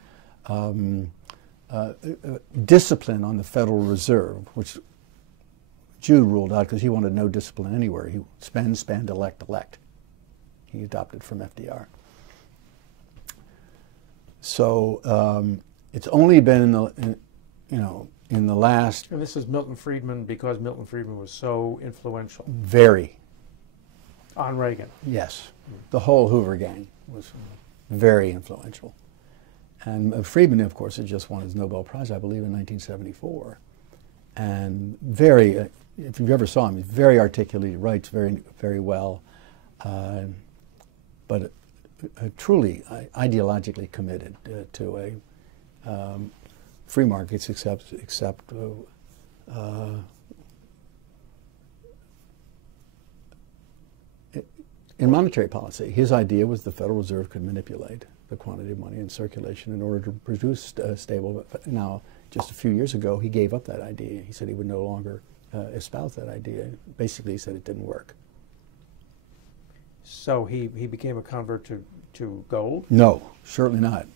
Discipline on the Federal Reserve, which Jude ruled out because he wanted no discipline anywhere. He spend, elect. He adopted from FDR. So it's only been in the last. And this is Milton Friedman, because Milton Friedman was so influential. Very. On Reagan. Yes. The whole Hoover gang was very influential. And Friedman, of course, had just won his Nobel Prize, I believe, in 1974. And very, if you ever saw him, he's very articulate, he writes very, very well, but truly ideologically committed to a free markets except in monetary policy. His idea was the Federal Reserve could manipulate the quantity of money in circulation in order to produce stable. Now, just a few years ago, he gave up that idea. He said he would no longer espouse that idea. Basically, he said it didn't work. So he became a convert to gold? No, certainly not.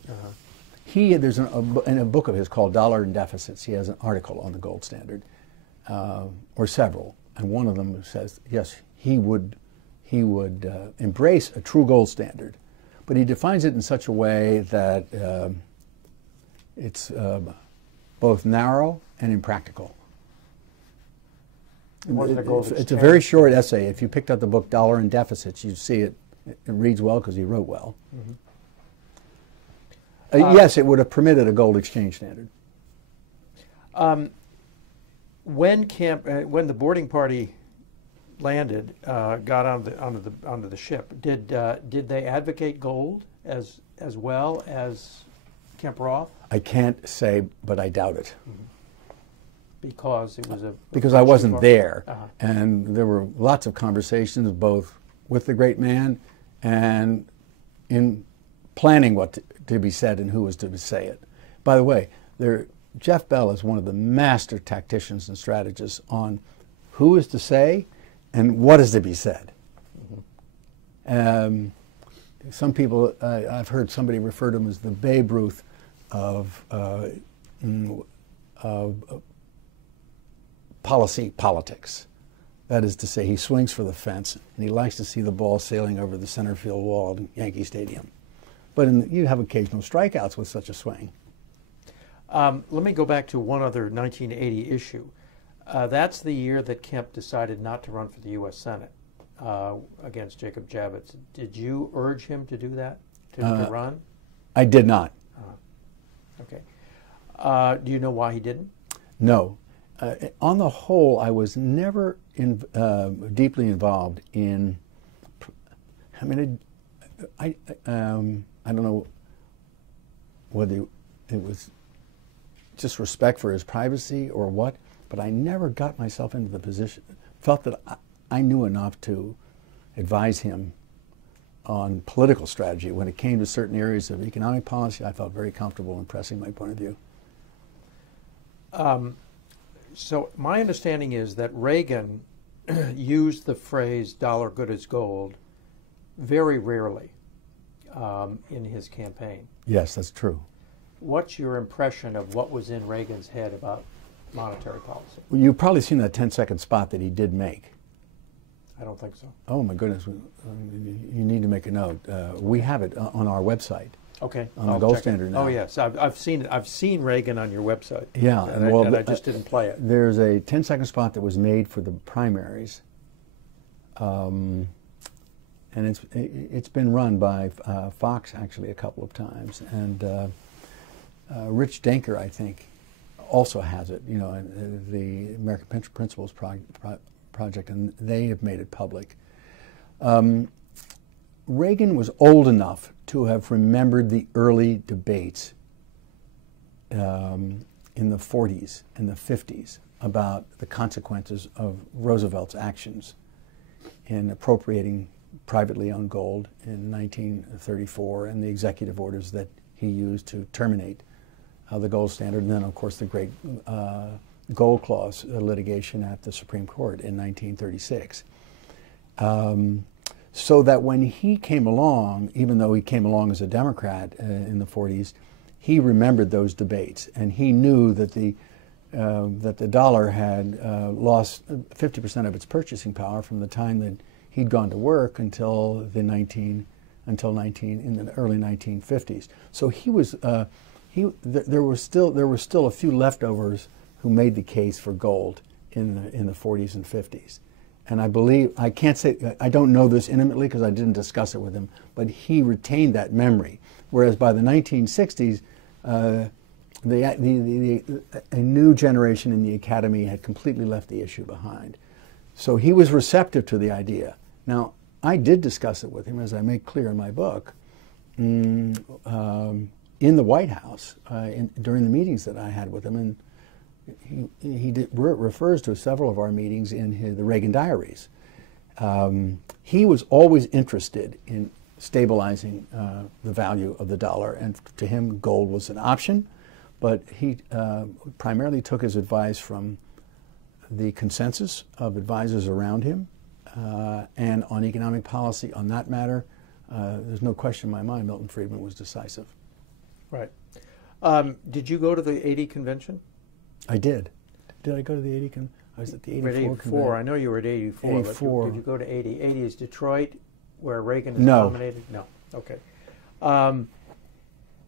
There's in a book of his called Dollar and Deficits, he has an article on the gold standard, or several, and one of them says, yes, he would embrace a true gold standard, but he defines it in such a way that it's both narrow and impractical. It's a very short essay. If you picked up the book Dollar and Deficits, you'd see it. It reads well because he wrote well. Yes, it would have permitted a gold exchange standard. When the boarding party landed, got onto the ship, did they advocate gold as well as Kemp-Roth? I can't say, but I doubt it. Because it was a... Because I wasn't there. Uh-huh. And there were lots of conversations, both with the great man and in planning what to be said and who was to say it. By the way, Jeff Bell is one of the master tacticians and strategists on who is to say and what is to be said. Some people, I've heard somebody refer to him as the Babe Ruth of politics. That is to say, he swings for the fence, and he likes to see the ball sailing over the center field wall at Yankee Stadium. But you have occasional strikeouts with such a swing. Let me go back to one other 1980 issue. That's the year that Kemp decided not to run for the U.S. Senate against Jacob Javits. Did you urge him to do that, to run? I did not. Okay. Do you know why he didn't? No. On the whole, I was never deeply involved in. I mean, I don't know whether it was just respect for his privacy or what, but I never got myself into the position. Felt that I knew enough to advise him on political strategy. When it came to certain areas of economic policy, I felt very comfortable in pressing my point of view. So my understanding is that Reagan used the phrase "dollar good as gold" very rarely in his campaign. Yes, that's true. What's your impression of what was in Reagan's head about monetary policy? Well, you've probably seen that 10-second spot that he did make. I don't think so. Oh my goodness, you need to make a note. We have it on our website. Okay. On the gold standard now. Oh yes, I've seen it. I've seen Reagan on your website. Yeah, and I just didn't play it. There's a 10-second spot that was made for the primaries, and it's been run by Fox actually a couple of times, and Rich Denker, I think, also has it. You know, the American Pension Principles Project, and they have made it public. Reagan was old enough to have remembered the early debates in the 40s and the 50s about the consequences of Roosevelt's actions in appropriating privately owned gold in 1934 and the executive orders that he used to terminate the gold standard, and then, of course, the great gold clause litigation at the Supreme Court in 1936. So that when he came along, even though he came along as a Democrat in the 40s, he remembered those debates, and he knew that the dollar had lost 50% of its purchasing power from the time that he'd gone to work until in the early 1950s. So he was there were still a few leftovers who made the case for gold in the 40s and 50s. And I believe, I can't say, I don't know this intimately because I didn't discuss it with him, but he retained that memory. Whereas by the 1960s, a new generation in the academy had completely left the issue behind. So he was receptive to the idea. Now, I did discuss it with him, as I make clear in my book, in the White House during the meetings that I had with him. And he refers to several of our meetings in the Reagan diaries. He was always interested in stabilizing the value of the dollar, and to him gold was an option, but he primarily took his advice from the consensus of advisors around him, and on economic policy on that matter, there's no question in my mind Milton Friedman was decisive. Right. Did you go to the 80 convention? I did. Did I go to the 80 convention? I was at the 84 convention. I know you were at 84. 84. But did you go to 80? 80 is Detroit, where Reagan is No. nominated? No. Okay.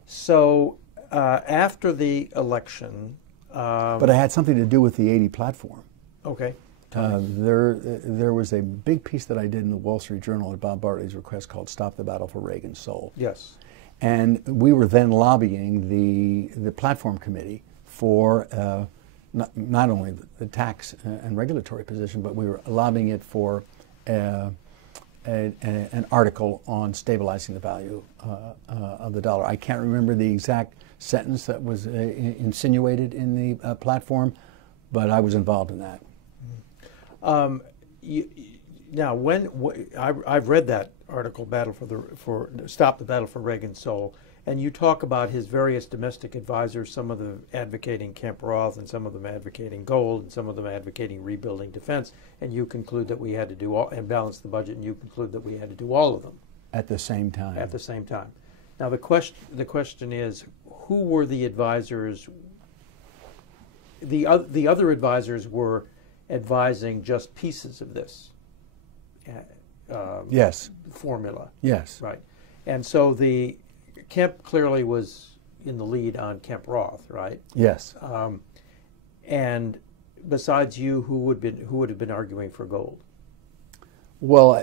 So after the election... but I had something to do with the 80 platform. Okay. There was a big piece that I did in the Wall Street Journal at Bob Bartley's request called Stop the Battle for Reagan's Soul. Yes. And we were then lobbying the platform committee for not only the tax and regulatory position, but we were lobbying it for an article on stabilizing the value of the dollar. I can't remember the exact sentence that was insinuated in the platform, but I was involved in that. Now, I've read that article, Stop the Battle for Reagan's Soul, and you talk about his various domestic advisors, some of them advocating Kemp Roth, and some of them advocating gold, and some of them advocating rebuilding defense, and you conclude that we had to do all, and balance the budget, and you conclude that we had to do all of them. At the same time. At the same time. Now, the question is, who were the advisors? The other advisors were advising just pieces of this yes. formula. Yes. Right. And so Kemp clearly was in the lead on Kemp Roth, right? Yes. And besides you, who would have been arguing for gold? Well,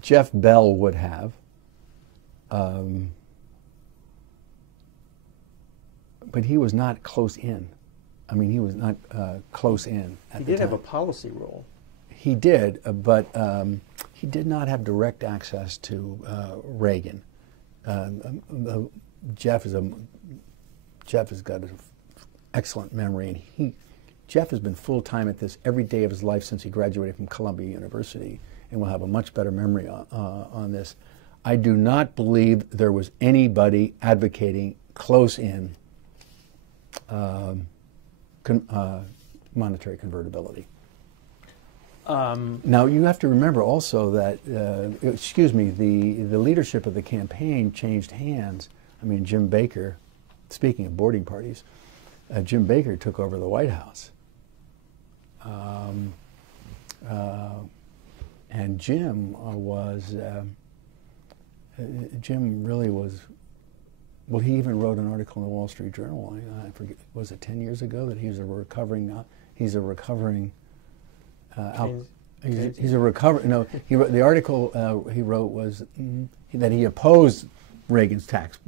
Jeff Bell would have. But he was not close in. I mean, he was not close in at the time. He did have a policy role. He did, but he did not have direct access to Reagan. Jeff has got an excellent memory, and Jeff has been full-time at this every day of his life since he graduated from Columbia University, and will have a much better memory on this. I do not believe there was anybody advocating close-in monetary convertibility. Now, you have to remember also that, the leadership of the campaign changed hands. I mean, Jim Baker, speaking of boarding parties, Jim Baker took over the White House. And Jim really was, well, he even wrote an article in the Wall Street Journal, I forget, was it 10 years ago, that he's a recovering he's a recovering the article he wrote was that he opposed Reagan's tax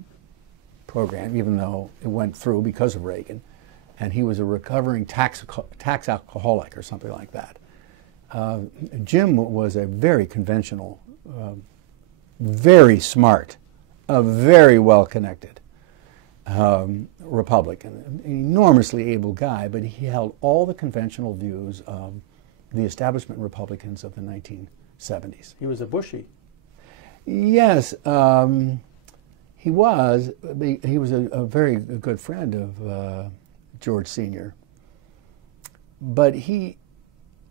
program, even though it went through because of Reagan, and he was a recovering tax alcoholic or something like that. Jim was a very conventional, very smart, a very well-connected Republican, an enormously able guy, but he held all the conventional views of the establishment Republicans of the 1970s. He was a Bushy. Yes, he was. He was a very good friend of George Sr. But he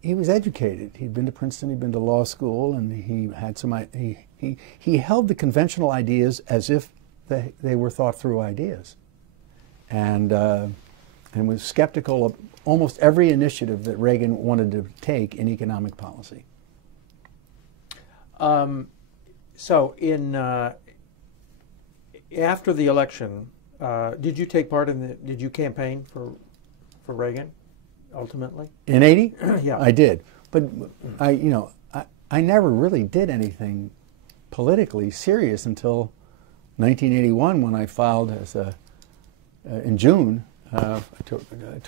was educated. He'd been to Princeton, he'd been to law school, and he had some. He held the conventional ideas as if they were thought through ideas, and was skeptical of almost every initiative that Reagan wanted to take in economic policy. So after the election, did you take part in did you campaign for Reagan ultimately? In '80? Yeah. I did. But I never really did anything politically serious until 1981, when I filed as in June to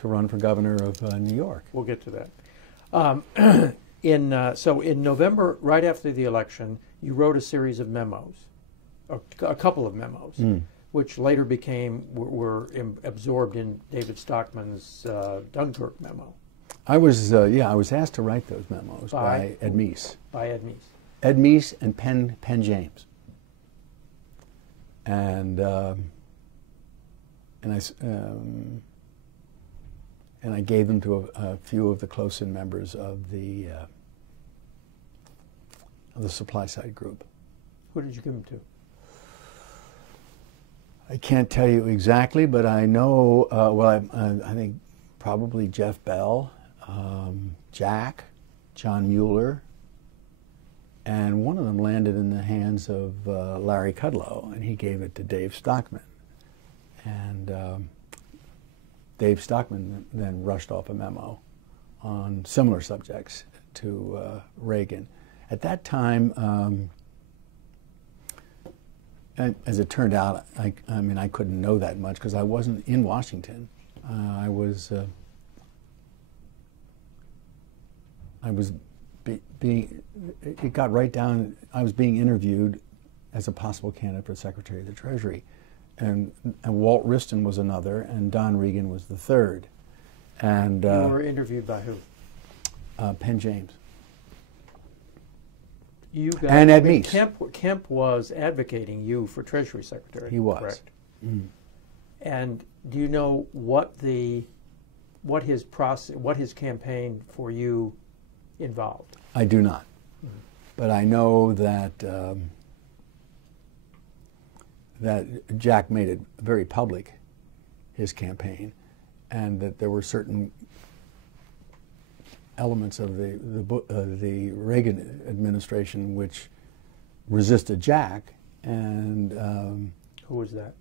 run for governor of New York. We'll get to that. So in November, right after the election, you wrote a series of memos, a couple of memos, which later were absorbed in David Stockman's Dunkirk memo. I was asked to write those memos by Ed Meese. By Ed Meese. Ed Meese and Penn James. And I gave them to a few of the close-in members of the supply side group. Who did you give them to? I can't tell you exactly, but I know. I think probably Jeff Bell, John Mueller, and one of them landed in the hands of Larry Kudlow, and he gave it to Dave Stockman. And Dave Stockman then rushed off a memo on similar subjects to Reagan. At that time, and as it turned out, I couldn't know that much because I wasn't in Washington. I was it got right down. I was being interviewed as a possible candidate for Secretary of the Treasury, and Walt Wriston was another, and Don Regan was the third. And you were interviewed by who? Penn James. You got, and Ed Meese. Kemp was advocating you for Treasury Secretary. He was. Correct. Mm. And do you know what his campaign for you involved? I do not, but I know that that Jack made it very public, his campaign, and that there were certain elements of the Reagan administration which resisted Jack. And who was that?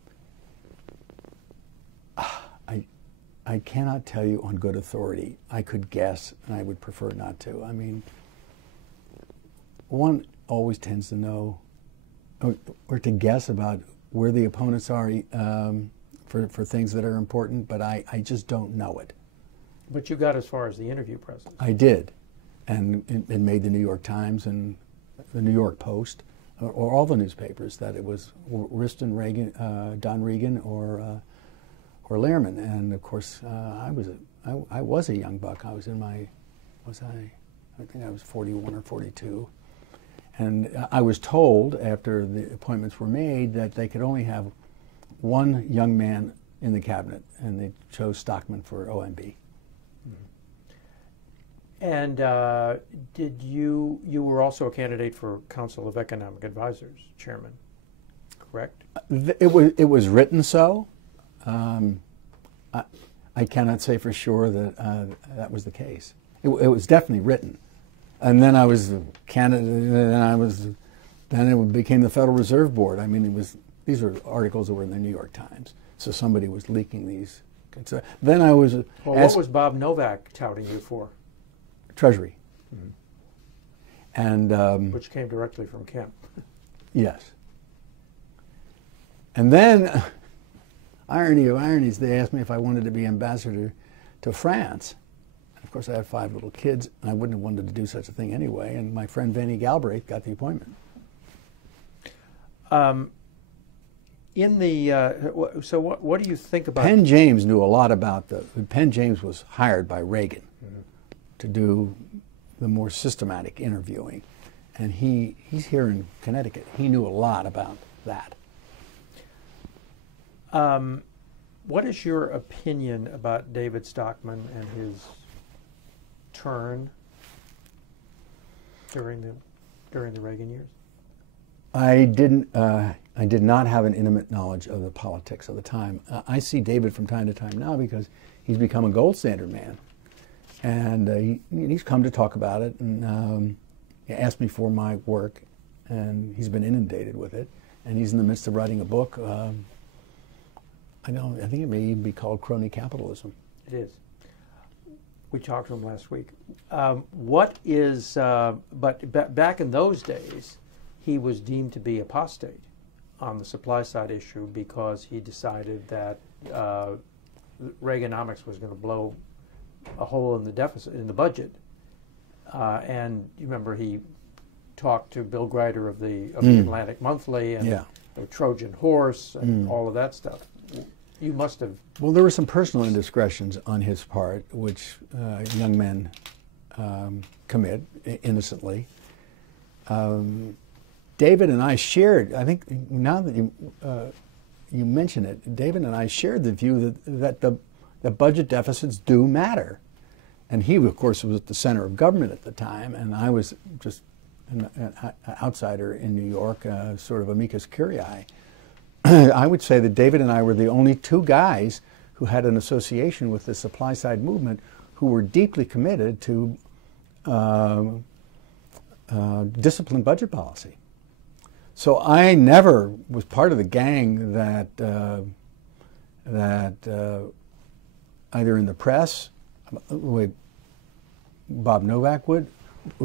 I cannot tell you on good authority. I could guess, and I would prefer not to. I mean, one always tends to know or to guess about where the opponents are for things that are important, but I just don't know it. But you got as far as the interview process. I did, and it made the New York Times and the New York Post, or all the newspapers, that it was Wriston, Reagan, Don Regan, or Lehrman. And of course, I was a young buck. I was in my, I think I was 41 or 42. And I was told after the appointments were made that they could only have one young man in the cabinet, and they chose Stockman for OMB. And did you were also a candidate for Council of Economic Advisors, chairman, correct? It was written so. I cannot say for sure that that was the case. It was definitely written, and then I was a candidate, and then it became the Federal Reserve Board. I mean, these were articles that were in the New York Times, so somebody was leaking these. So then I was. Well, what was Bob Novak touting you for? Treasury. Mm-hmm. And which came directly from Kemp. Yes. And then, irony of ironies, they asked me if I wanted to be ambassador to France. And of course, I had 5 little kids, and I wouldn't have wanted to do such a thing anyway. And my friend Vanny Galbraith got the appointment. So what do you think about? Penn James knew a lot about Penn James was hired by Reagan to do the more systematic interviewing, and he's here in Connecticut. He knew a lot about that. What is your opinion about David Stockman and his turn during the Reagan years? I did not have an intimate knowledge of the politics of the time. I see David from time to time now because he's become a gold standard man. And he's come to talk about it, and he asked me for my work, and he's been inundated with it. And he's in the midst of writing a book. I think it may even be called Crony Capitalism. It is. We talked to him last week. But back in those days, he was deemed to be apostate on the supply side issue because he decided that Reaganomics was going to blow a hole in the deficit in the budget, and you remember he talked to Bill Greider of the Atlantic Monthly and the Trojan Horse and all of that stuff. You must have. Well, there were some personal indiscretions on his part, which young men commit innocently. David and I shared. I think now that you mention it, David and I shared the view that the budget deficits do matter. And he, of course, was at the center of government at the time, and I was just an outsider in New York, sort of amicus curiae. I would say that David and I were the only 2 guys who had an association with the supply side movement who were deeply committed to disciplined budget policy. So I never was part of the gang that either in the press, the way Bob Novak would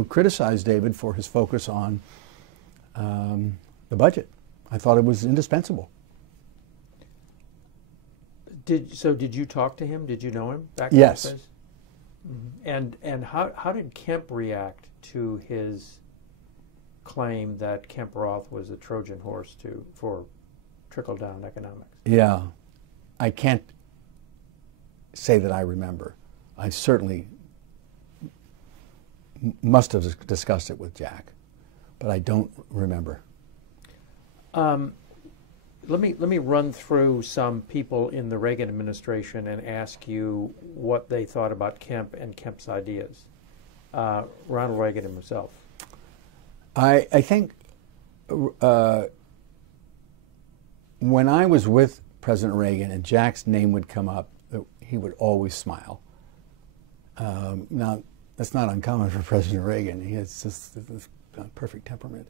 criticize David for his focus on the budget. I thought it was indispensable. Did you talk to him? Did you know him back Yes. in those days? And how did Kemp react to his claim that Kemp Roth was a Trojan horse for trickle-down economics? Yeah, I can't say that I remember. I certainly must have discussed it with Jack, but I don't remember. Let me run through some people in the Reagan administration and ask you what they thought about Kemp and Kemp's ideas. Ronald Reagan himself. I think when I was with President Reagan and Jack's name would come up, he would always smile. Now, that's not uncommon for President Reagan. He has just this perfect temperament.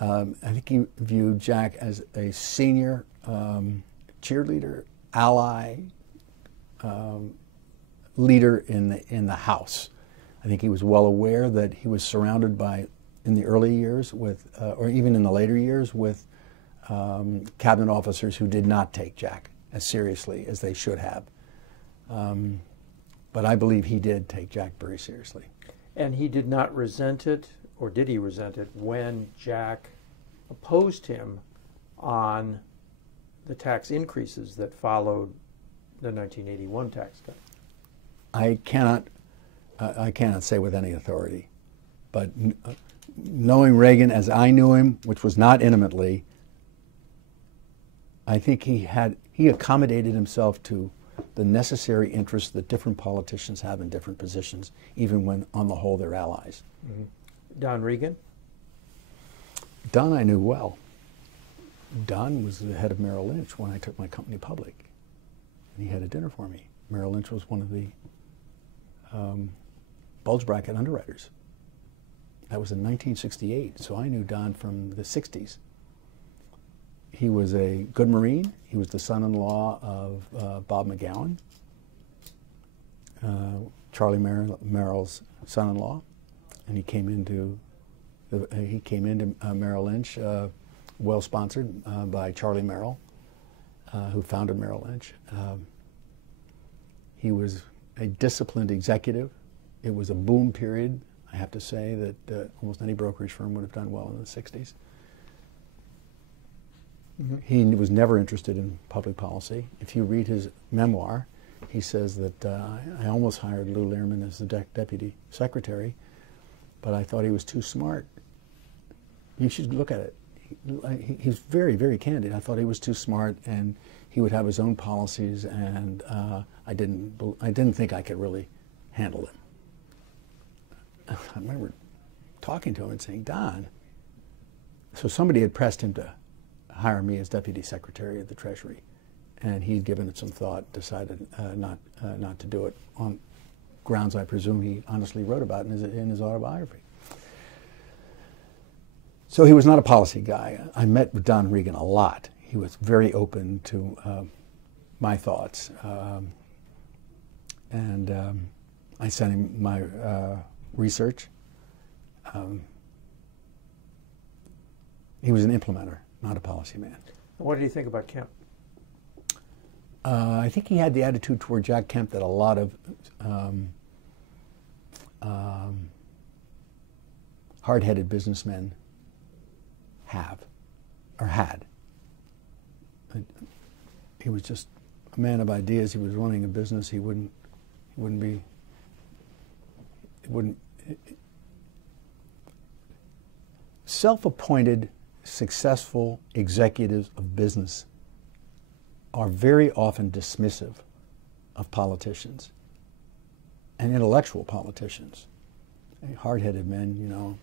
I think he viewed Jack as a senior cheerleader, ally, leader in the House. I think he was well aware that he was surrounded by, in the early years, with, or even in the later years, with cabinet officers who did not take Jack as seriously as they should have. But I believe he did take Jack very seriously. And he did not resent it, or did he resent it, when Jack opposed him on the tax increases that followed the 1981 tax cut? I cannot say with any authority, but knowing Reagan as I knew him, which was not intimately, I think he accommodated himself to the necessary interests that different politicians have in different positions, even when, on the whole, they're allies. Mm-hmm. Don Regan? Don I knew well. Don was the head of Merrill Lynch when I took my company public, and he had a dinner for me. Merrill Lynch was one of the bulge bracket underwriters. That was in 1968, so I knew Don from the 60s. He was a good Marine. He was the son-in-law of Bob McGowan, Charlie Merrill's son-in-law, and he came into Merrill Lynch, well sponsored by Charlie Merrill, who founded Merrill Lynch. He was a disciplined executive. It was a boom period. I have to say that almost any brokerage firm would have done well in the 60s. Mm-hmm. He was never interested in public policy. If you read his memoir, he says that I almost hired Lou Lehrman as the deputy secretary, but I thought he was too smart. You should look at it. He's very, very candid. I thought he was too smart, and he would have his own policies, and I didn't think I could really handle them. I remember talking to him and saying, Don, so somebody had pressed him to hire me as deputy secretary of the Treasury, and he'd given it some thought, decided not to do it on grounds I presume he honestly wrote about in his autobiography. So he was not a policy guy. I met with Don Regan a lot. He was very open to my thoughts, and I sent him my research. He was an implementer, not a policy man. What did you think about Kemp? I think he had the attitude toward Jack Kemp that a lot of hard-headed businessmen have, or had. He was just a man of ideas. He was running a business. He wouldn't self-appointed, successful executives of business are very often dismissive of politicians and intellectual politicians. Hard-headed men, you know,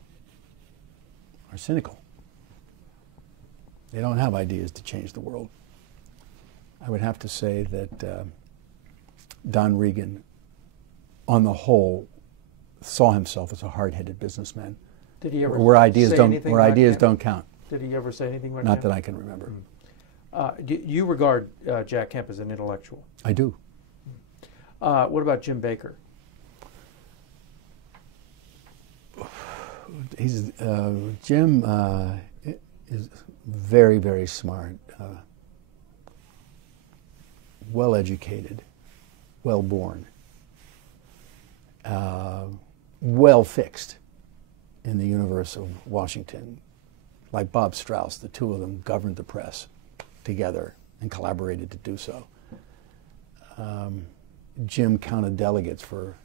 are cynical. They don't have ideas to change the world. I would have to say that Don Regan, on the whole, saw himself as a hard-headed businessman. Did he ever where ideas say don't anything where about ideas Kemp? don't count? Did he ever say anything about Not Kemp? that I can remember. Do you regard Jack Kemp as an intellectual? I do. What about Jim Baker? Jim is very, very smart, well educated, well born. well fixed in the universe of Washington. Like Bob Strauss, the two of them governed the press together and collaborated to do so. Jim counted delegates for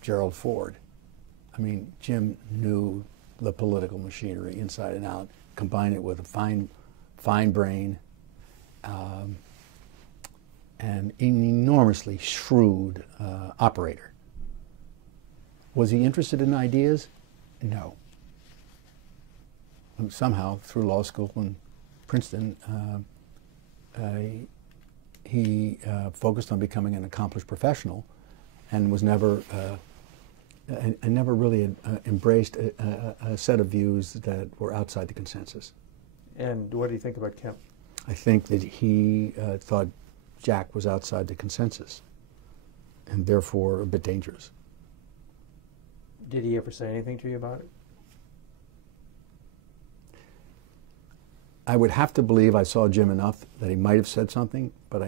Gerald Ford. I mean, Jim knew the political machinery inside and out, combined it with a fine brain, and an enormously shrewd operator. Was he interested in ideas? No. Somehow, through law school in Princeton, he focused on becoming an accomplished professional, and was never never really embraced a set of views that were outside the consensus. And what do you think about Kemp? I think that he thought Jack was outside the consensus, and therefore a bit dangerous. Did he ever say anything to you about it? I would have to believe I saw Jim enough that he might have said something, but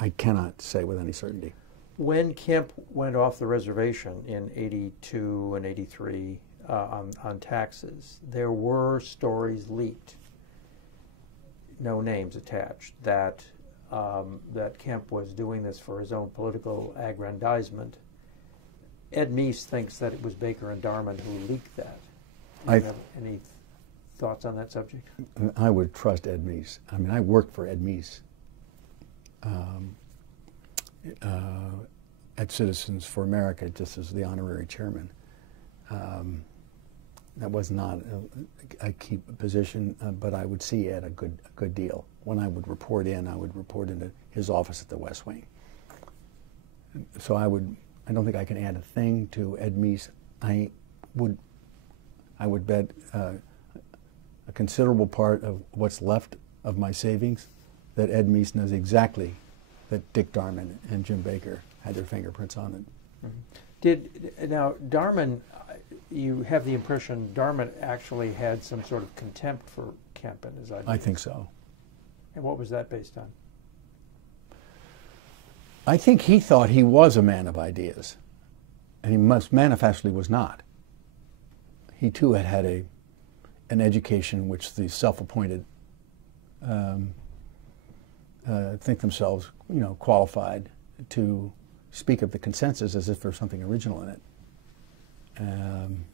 I cannot say with any certainty. When Kemp went off the reservation in '82 and '83 on taxes, there were stories leaked, no names attached, that that Kemp was doing this for his own political aggrandizement. Ed Meese thinks that it was Baker and Darman who leaked that. Do you have any thoughts on that subject? I would trust Ed Meese. I mean, I worked for Ed Meese at Citizens for America, just as the honorary chairman. That was not a key position, but I would see Ed a good deal. When I would report into his office at the West Wing. So I don't think I can add a thing to Ed Meese. I would bet a considerable part of what's left of my savings that Ed Meese knows exactly that Dick Darman and Jim Baker had their fingerprints on it. Mm-hmm. Now Darman, you have the impression Darman actually had some sort of contempt for Kemp and his ideas. I think so. And what was that based on? I think he thought he was a man of ideas, and he manifestly was not. He too had had an education which the self-appointed think themselves, qualified to speak of the consensus as if there's something original in it. And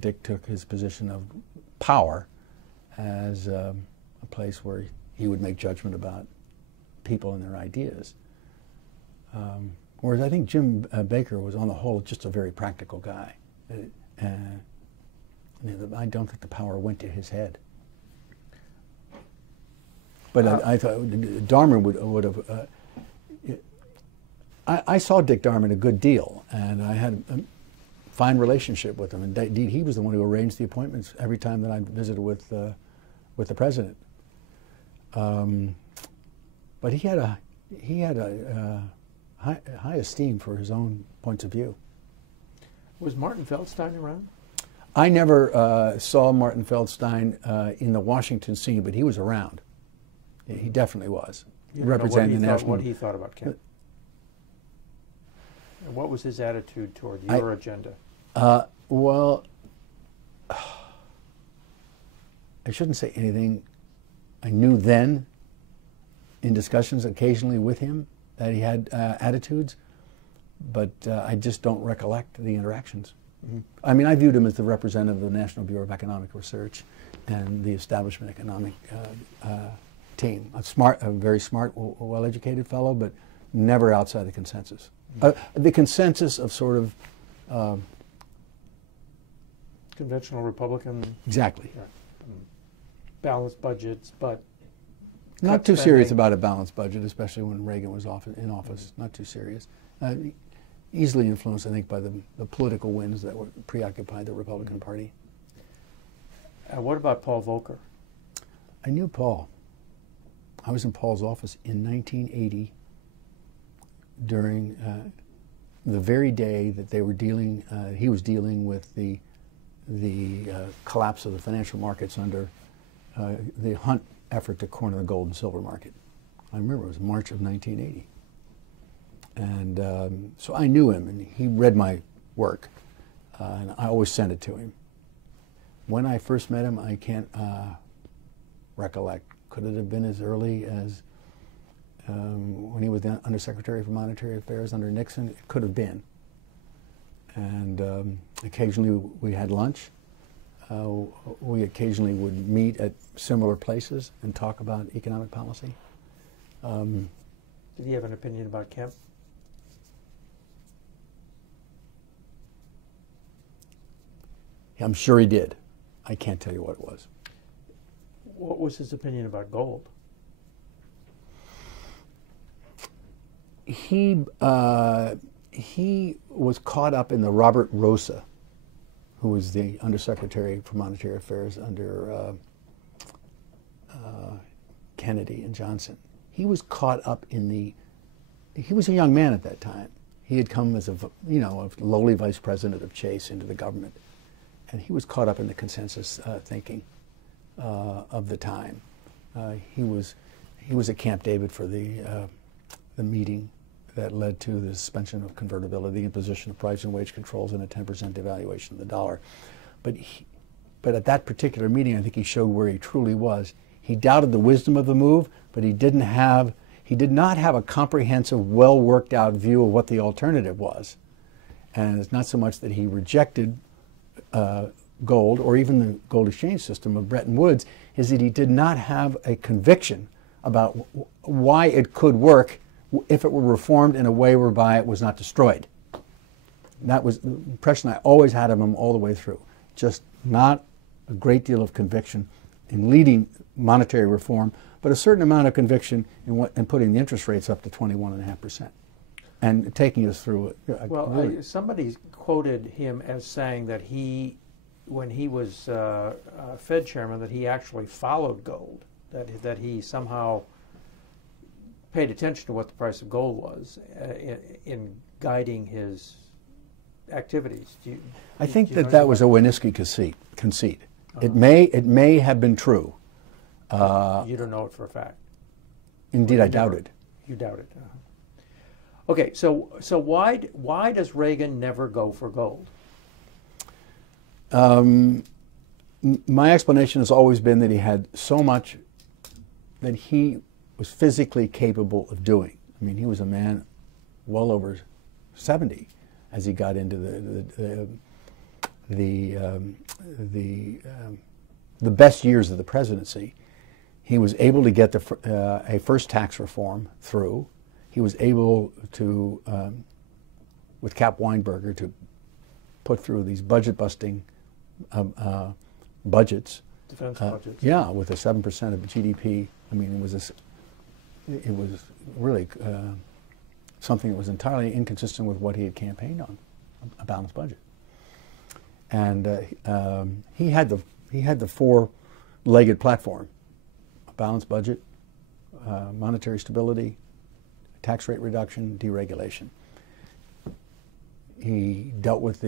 Dick took his position of power as a place where he would make judgment about people and their ideas. Whereas I think Jim Baker was, on the whole, just a very practical guy. I don't think the power went to his head. But I thought Darman would have. I saw Dick Darman a good deal, and I had a fine relationship with him. And indeed, he was the one who arranged the appointments every time that I visited with the president. But he had a high esteem for his own points of view. Was Martin Feldstein around? I never saw Martin Feldstein in the Washington scene, but he was around. He definitely was. Representing the national. What he thought about Kemp. And what was his attitude toward your agenda? Well, I shouldn't say anything. I knew then, in discussions occasionally with him, that he had attitudes, but I just don't recollect the interactions. Mm-hmm. I mean, I viewed him as the representative of the National Bureau of Economic Research and the establishment economic team. A very smart, well-educated fellow, but never outside the consensus. Mm-hmm. The consensus of sort of conventional Republican. Exactly. Balanced budgets, but not too serious about a balanced budget, especially when Reagan was in office. Not too serious. Easily influenced, I think, by the political winds that were preoccupied the Republican Party. What about Paul Volcker? I knew Paul. I was in Paul's office in 1980 during the very day that they were dealing. He was dealing with the collapse of the financial markets under the Hunt effort to corner the gold and silver market. I remember it was March of 1980. And so I knew him, and he read my work, and I always sent it to him. When I first met him, I can't recollect. Could it have been as early as when he was the Undersecretary for Monetary Affairs under Nixon? It could have been. And occasionally we had lunch. We occasionally would meet at similar places and talk about economic policy. Did he have an opinion about Kemp? I'm sure he did. I can't tell you what it was. What was his opinion about gold? He was caught up in the Robert Rosa, who was the Undersecretary for Monetary Affairs under Kennedy and Johnson. He was caught up in he was a young man at that time. He had come as a lowly vice president of Chase into the government, and he was caught up in the consensus thinking of the time. He was at Camp David for the meeting that led to the suspension of convertibility, imposition of price and wage controls, and a 10% devaluation of the dollar. But at that particular meeting, I think he showed where he truly was. He doubted the wisdom of the move, but he did not have a comprehensive, well worked out view of what the alternative was. And it's not so much that he rejected gold or even the gold exchange system of Bretton Woods, is that he did not have a conviction about why it could work if it were reformed in a way whereby it was not destroyed. That was the impression I always had of him all the way through. Just not a great deal of conviction in leading monetary reform, but a certain amount of conviction in putting the interest rates up to 21.5% and taking us through it. Well, somebody quoted him as saying that when he was Fed chairman, that he actually followed gold, that he somehow paid attention to what the price of gold was in guiding his activities. I think that was a Winnicki conceit. It may have been true. You don't know it for a fact. Indeed, I doubt it. You doubt it. Okay, so why does Reagan never go for gold? My explanation has always been that he had so much that he was physically capable of doing. I mean, he was a man well over 70 as he got into the best years of the presidency. He was able to get a first tax reform through. He was able to, with Cap Weinberger, to put through these budget-busting budgets. Defense budgets. Yeah, with a 7% of GDP. I mean, it was really something that was entirely inconsistent with what he had campaigned on, a balanced budget. And he had the four-legged platform: a balanced budget, monetary stability, tax rate reduction, deregulation. He dealt with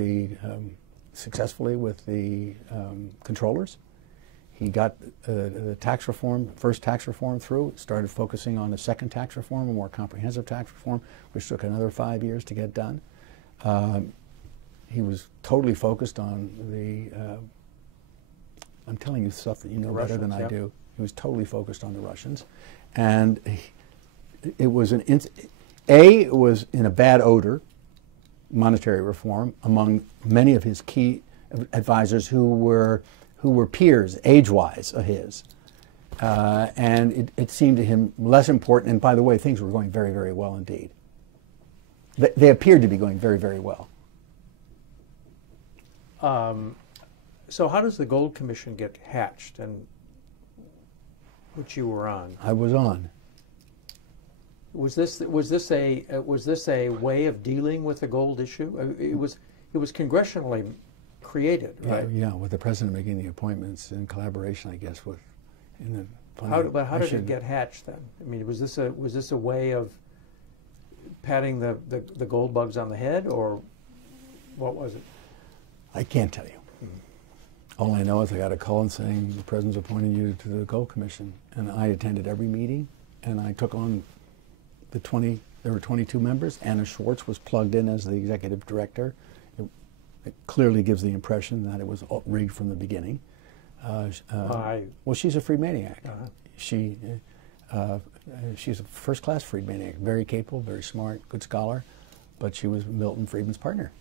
successfully with the controllers. He got the first tax reform through, started focusing on a second tax reform, a more comprehensive tax reform, which took another 5 years to get done. He was totally focused on I'm telling you stuff that you know better than I do. He was totally focused on the Russians. And it was it was in a bad odor, monetary reform, among many of his key advisors who were peers, age-wise, of his. And it seemed to him less important. And by the way, things were going very, very well indeed. They appeared to be going very, very well. So how does the Gold Commission get hatched, and which you were on? I was on. Was this a way of dealing with the gold issue? It was congressionally created, right? Yeah, with the president making the appointments in collaboration, I guess, with. But how did it get hatched then? I mean, was this a way of patting the gold bugs on the head, or what was it? I can't tell you. All I know is I got a call saying the president's appointed you to the Gold Commission, and I attended every meeting, and I took on there were 22 members. Anna Schwartz was plugged in as the executive director. It clearly gives the impression that it was rigged from the beginning. Well, she's a freed maniac. She's a first-class freed maniac, very capable, very smart, good scholar, but she was Milton Friedman's partner.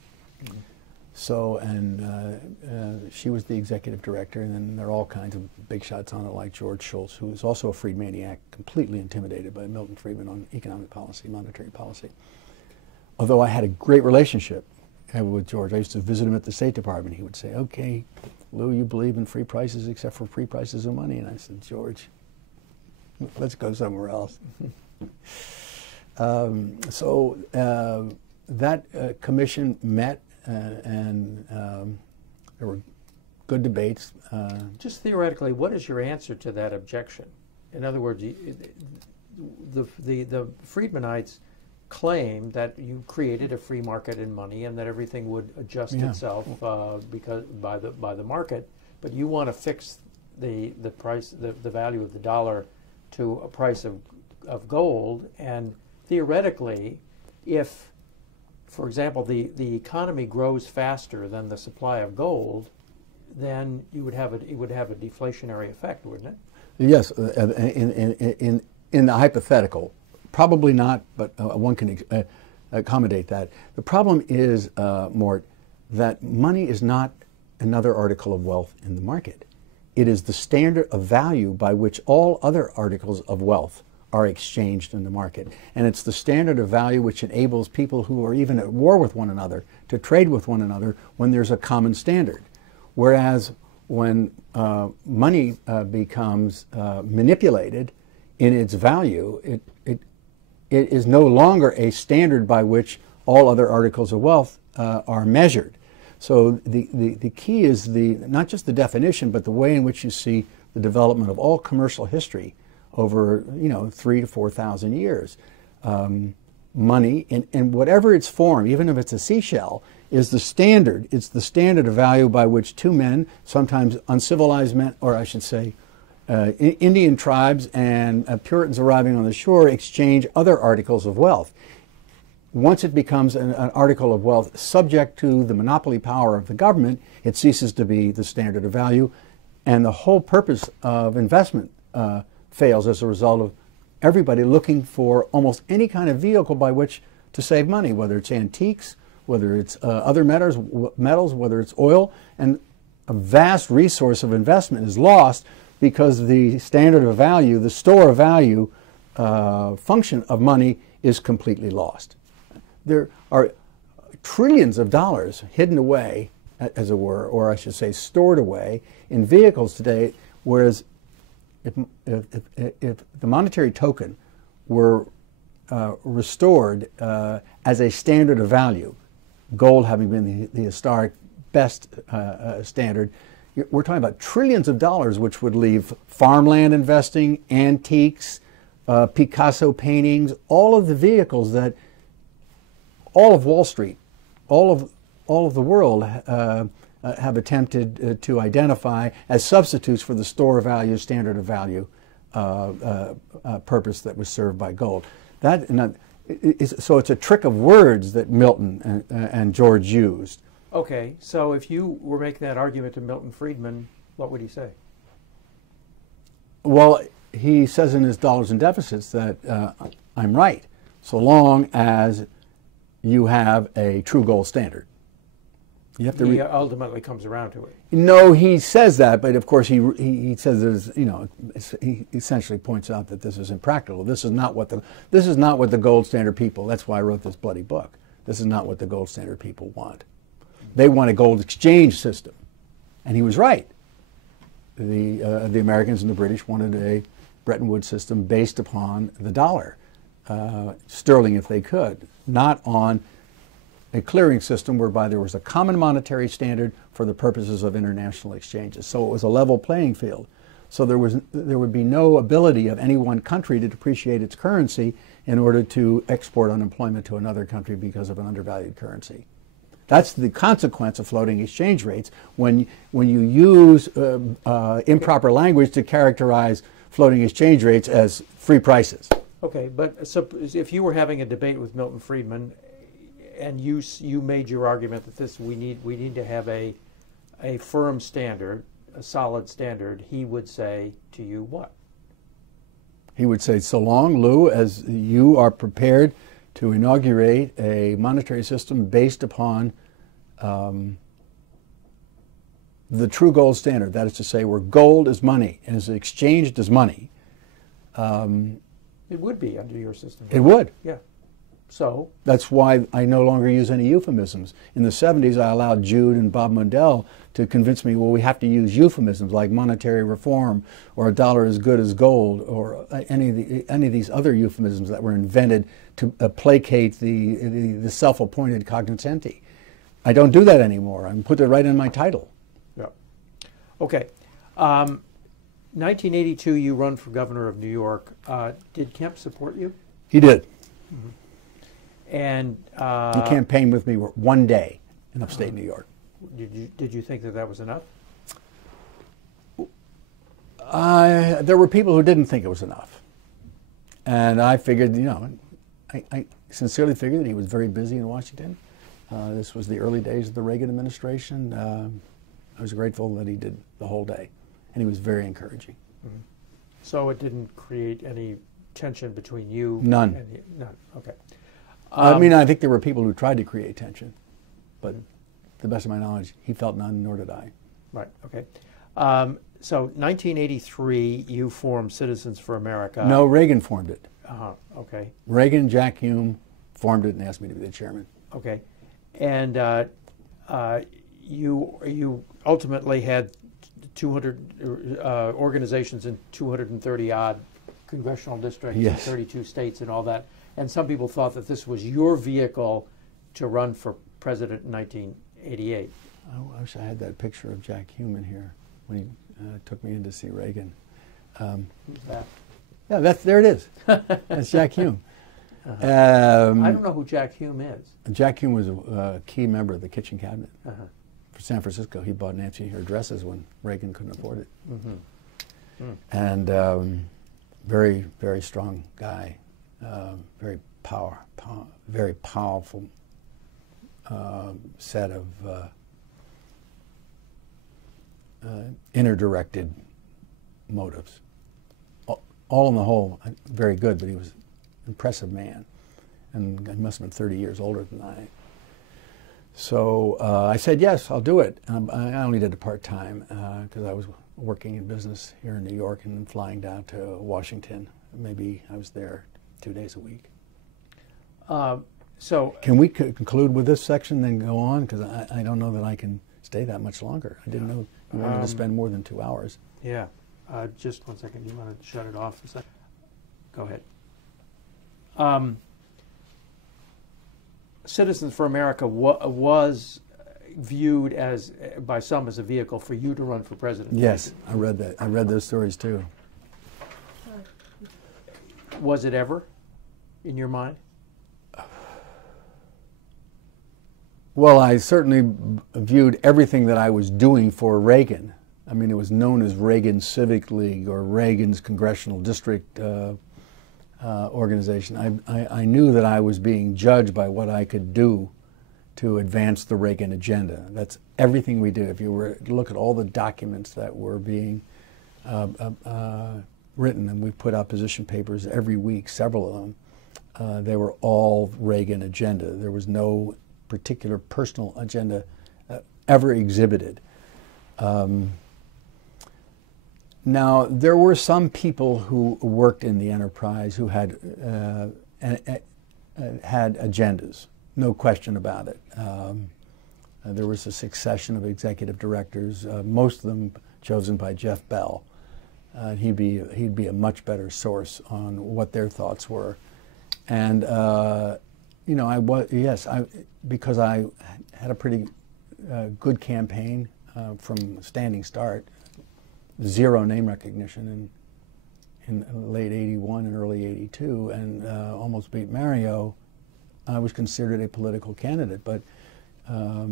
So, and she was the executive director, and then there are all kinds of big shots on it, like George Shultz, who was also a freed maniac, completely intimidated by Milton Friedman on economic policy, monetary policy. Although I had a great relationship with George. I used to visit him at the State Department. He would say, "Okay, Lou, you believe in free prices except for free prices of money?" And I said, "George, let's go somewhere else." That commission met, and there were good debates. Just theoretically, what is your answer to that objection? In other words, the Friedmanites claim that you created a free market in money and that everything would adjust itself because by the market, but you want to fix the price, the value of the dollar to a price of gold. And theoretically, if, for example, the economy grows faster than the supply of gold, then it would have a deflationary effect, wouldn't it? Yes, in the hypothetical. Probably not, but one can accommodate that. The problem is, Mort, that money is not another article of wealth in the market. It is the standard of value by which all other articles of wealth are exchanged in the market. And it's the standard of value which enables people who are even at war with one another to trade with one another when there's a common standard. Whereas when money becomes manipulated in its value, it is no longer a standard by which all other articles of wealth are measured. So the key is not just the definition, but the way in which you see the development of all commercial history over 3,000 to 4,000 years. Money, in whatever its form, even if it's a seashell, is the standard. It's the standard of value by which two men, sometimes uncivilized men, or I should say, Indian tribes and Puritans arriving on the shore exchange other articles of wealth. Once it becomes an article of wealth subject to the monopoly power of the government, it ceases to be the standard of value, and the whole purpose of investment fails as a result of everybody looking for almost any kind of vehicle by which to save money, whether it's antiques, whether it's other metals, whether it's oil, and a vast resource of investment is lost because the standard of value, the store of value function of money is completely lost. There are trillions of dollars hidden away, as it were, or I should say stored away in vehicles today, whereas if the monetary token were restored as a standard of value, gold having been the historic best standard, we're talking about trillions of dollars which would leave farmland investing, antiques, Picasso paintings, all of the vehicles that all of Wall Street, all of the world have attempted to identify as substitutes for the store of value, standard of value purpose that was served by gold. So it's a trick of words that Milton and George used. Okay, so if you were making that argument to Milton Friedman, what would he say? Well, he says in his Dollars and Deficits that I'm right, so long as you have a true gold standard. You have to he ultimately comes around to it. No, he says that, but of course he says there's, he essentially points out that this is impractical. This is not what the gold standard people. That's why I wrote this bloody book. This is not what the gold standard people want. They want a gold exchange system, and he was right. The Americans and the British wanted a Bretton Woods system based upon the dollar, sterling if they could, not on a clearing system whereby there was a common monetary standard for the purposes of international exchanges. So it was a level playing field. So there would be no ability of any one country to depreciate its currency in order to export unemployment to another country because of an undervalued currency. That's the consequence of floating exchange rates when you use improper language to characterize floating exchange rates as free prices. Okay, but so if you were having a debate with Milton Friedman and you made your argument that we need to have a firm standard, a solid standard. He would say to you what? He would say, so long, Lou, as you are prepared to inaugurate a monetary system based upon the true gold standard, that is to say, where gold is money and is exchanged as money. It would be under your system. It would. Yeah. So? That's why I no longer use any euphemisms. In the 70s, I allowed Jude and Bob Mundell to convince me, well, we have to use euphemisms like monetary reform or a dollar as good as gold or any of these other euphemisms that were invented to placate the self-appointed cognoscenti. I don't do that anymore. I put it right in my title. Yeah. Okay. 1982, you run for governor of New York. Did Kemp support you? He did. Mm-hmm. And he campaigned with me one day in upstate New York. Did you think that was enough? There were people who didn't think it was enough, and I figured, I sincerely figured that he was very busy in Washington. This was the early days of the Reagan administration. I was grateful that he did the whole day, and he was very encouraging. Mm-hmm. So it didn't create any tension between you? None. And none. Okay. I mean, I think there were people who tried to create tension, but to the best of my knowledge, he felt none, nor did I. Right, okay. So 1983, you formed Citizens for America. No, Reagan formed it. Okay. Reagan, Jack Hume formed it and asked me to be the chairman. Okay. And you ultimately had 200 organizations in 230-odd congressional districts in 32 states and all that. And some people thought that this was your vehicle to run for president in 1988. I wish I had that picture of Jack Hume in here when he took me in to see Reagan. Who's that? Yeah, there it is. That's Jack Hume. I don't know who Jack Hume is. Jack Hume was a key member of the kitchen cabinet for San Francisco. He bought Nancy her dresses when Reagan couldn't afford it. Mm-hmm. And very, very strong guy. Very powerful set of inner-directed motives. All in the whole, very good, but he was an impressive man, and he must have been 30 years older than I. So I said, yes, I'll do it. I only did it part-time because I was working in business here in New York and then flying down to Washington. Maybe I was there 2 days a week. So can we conclude with this section, then go on? Because I don't know that I can stay that much longer. I didn't know you wanted to spend more than 2 hours. Yeah. Just 1 second. You want to shut it off a second? Go ahead. Citizens for America was viewed by some as a vehicle for you to run for president. Yes, I read that. I read those stories too. Was it ever in your mind? Well, I certainly viewed everything that I was doing for Reagan. I mean, it was known as Reagan Civic League or Reagan's Congressional District organization. I knew that I was being judged by what I could do to advance the Reagan agenda. That's everything we did. If you were to look at all the documents that were being written, and we put out position papers every week, several of them, they were all Reagan agenda. There was no particular personal agenda ever exhibited. Now, there were some people who worked in the enterprise who had agendas, no question about it. There was a succession of executive directors, most of them chosen by Jeff Bell. He'd be a much better source on what their thoughts were. And you know, because I had a pretty good campaign from standing start, zero name recognition in late '81 and early '82, and almost beat Mario. I was considered a political candidate, but by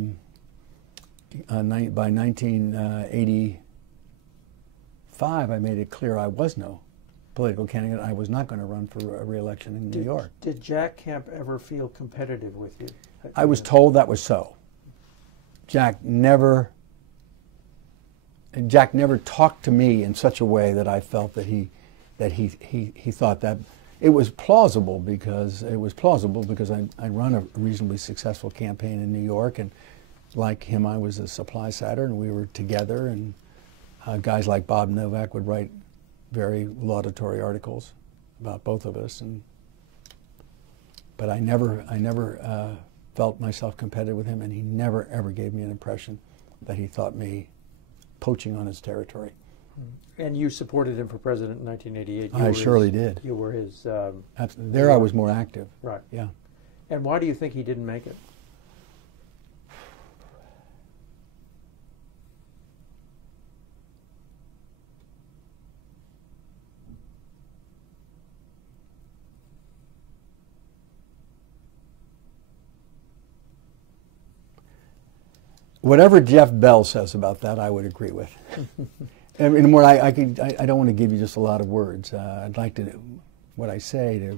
1985, I made it clear I was no political candidate, I was not going to run for a re-election in New York. Did Jack Kemp ever feel competitive with you? I was told that was so. Jack never talked to me in such a way that I felt that he thought that it was plausible because I run a reasonably successful campaign in New York, and like him, I was a supply sider, and we were together, and guys like Bob Novak would write very laudatory articles about both of us, but I never felt myself competitive with him, and he never ever gave me an impression that he thought me poaching on his territory. And you supported him for president in 1988. I surely did. You were his... Absolutely. There I was more active. Right. Yeah. And why do you think he didn't make it? Whatever Jeff Bell says about that, I would agree with. And what I don't want to give you just a lot of words. I'd like what I say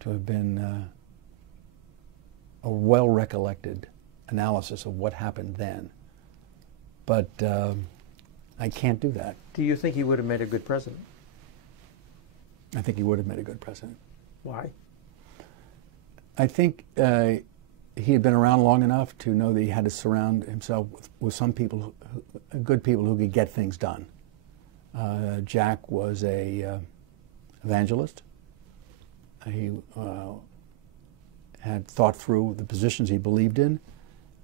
to have been a well-recollected analysis of what happened then. But I can't do that. Do you think he would have made a good president? I think he would have made a good president. Why? I think he had been around long enough to know that he had to surround himself with some people, good people who could get things done. Jack was a evangelist. He had thought through the positions he believed in.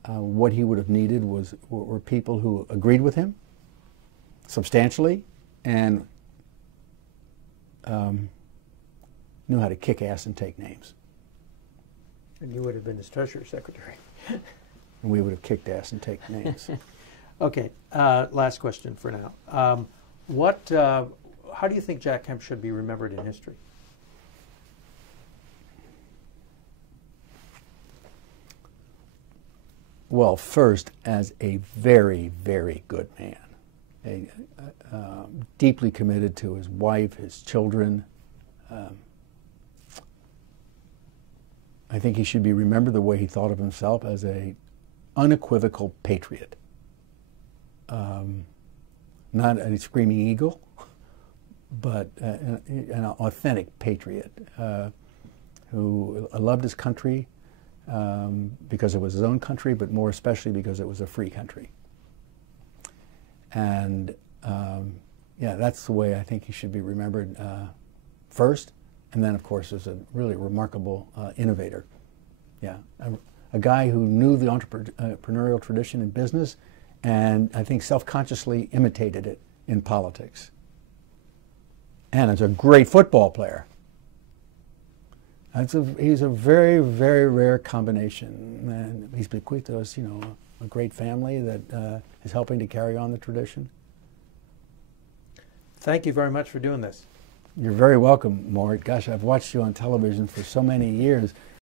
What he would have needed were people who agreed with him substantially and knew how to kick ass and take names. And you would have been his Treasury Secretary. And we would have kicked ass and taken names. Okay, last question for now. How do you think Jack Kemp should be remembered in history? Well, first, as a very, very good man, deeply committed to his wife, his children. I think he should be remembered the way he thought of himself as an unequivocal patriot. Not a screaming eagle, but an authentic patriot who loved his country because it was his own country, but more especially because it was a free country. And yeah, that's the way I think he should be remembered first. And then, of course, as a really remarkable innovator. Yeah, a guy who knew the entrepreneurial tradition in business and I think self-consciously imitated it in politics. And as a great football player. He's a very, very rare combination. And he's bequeathed to us, you know, a great family that is helping to carry on the tradition. Thank you very much for doing this. You're very welcome, Mort. Gosh, I've watched you on television for so many years.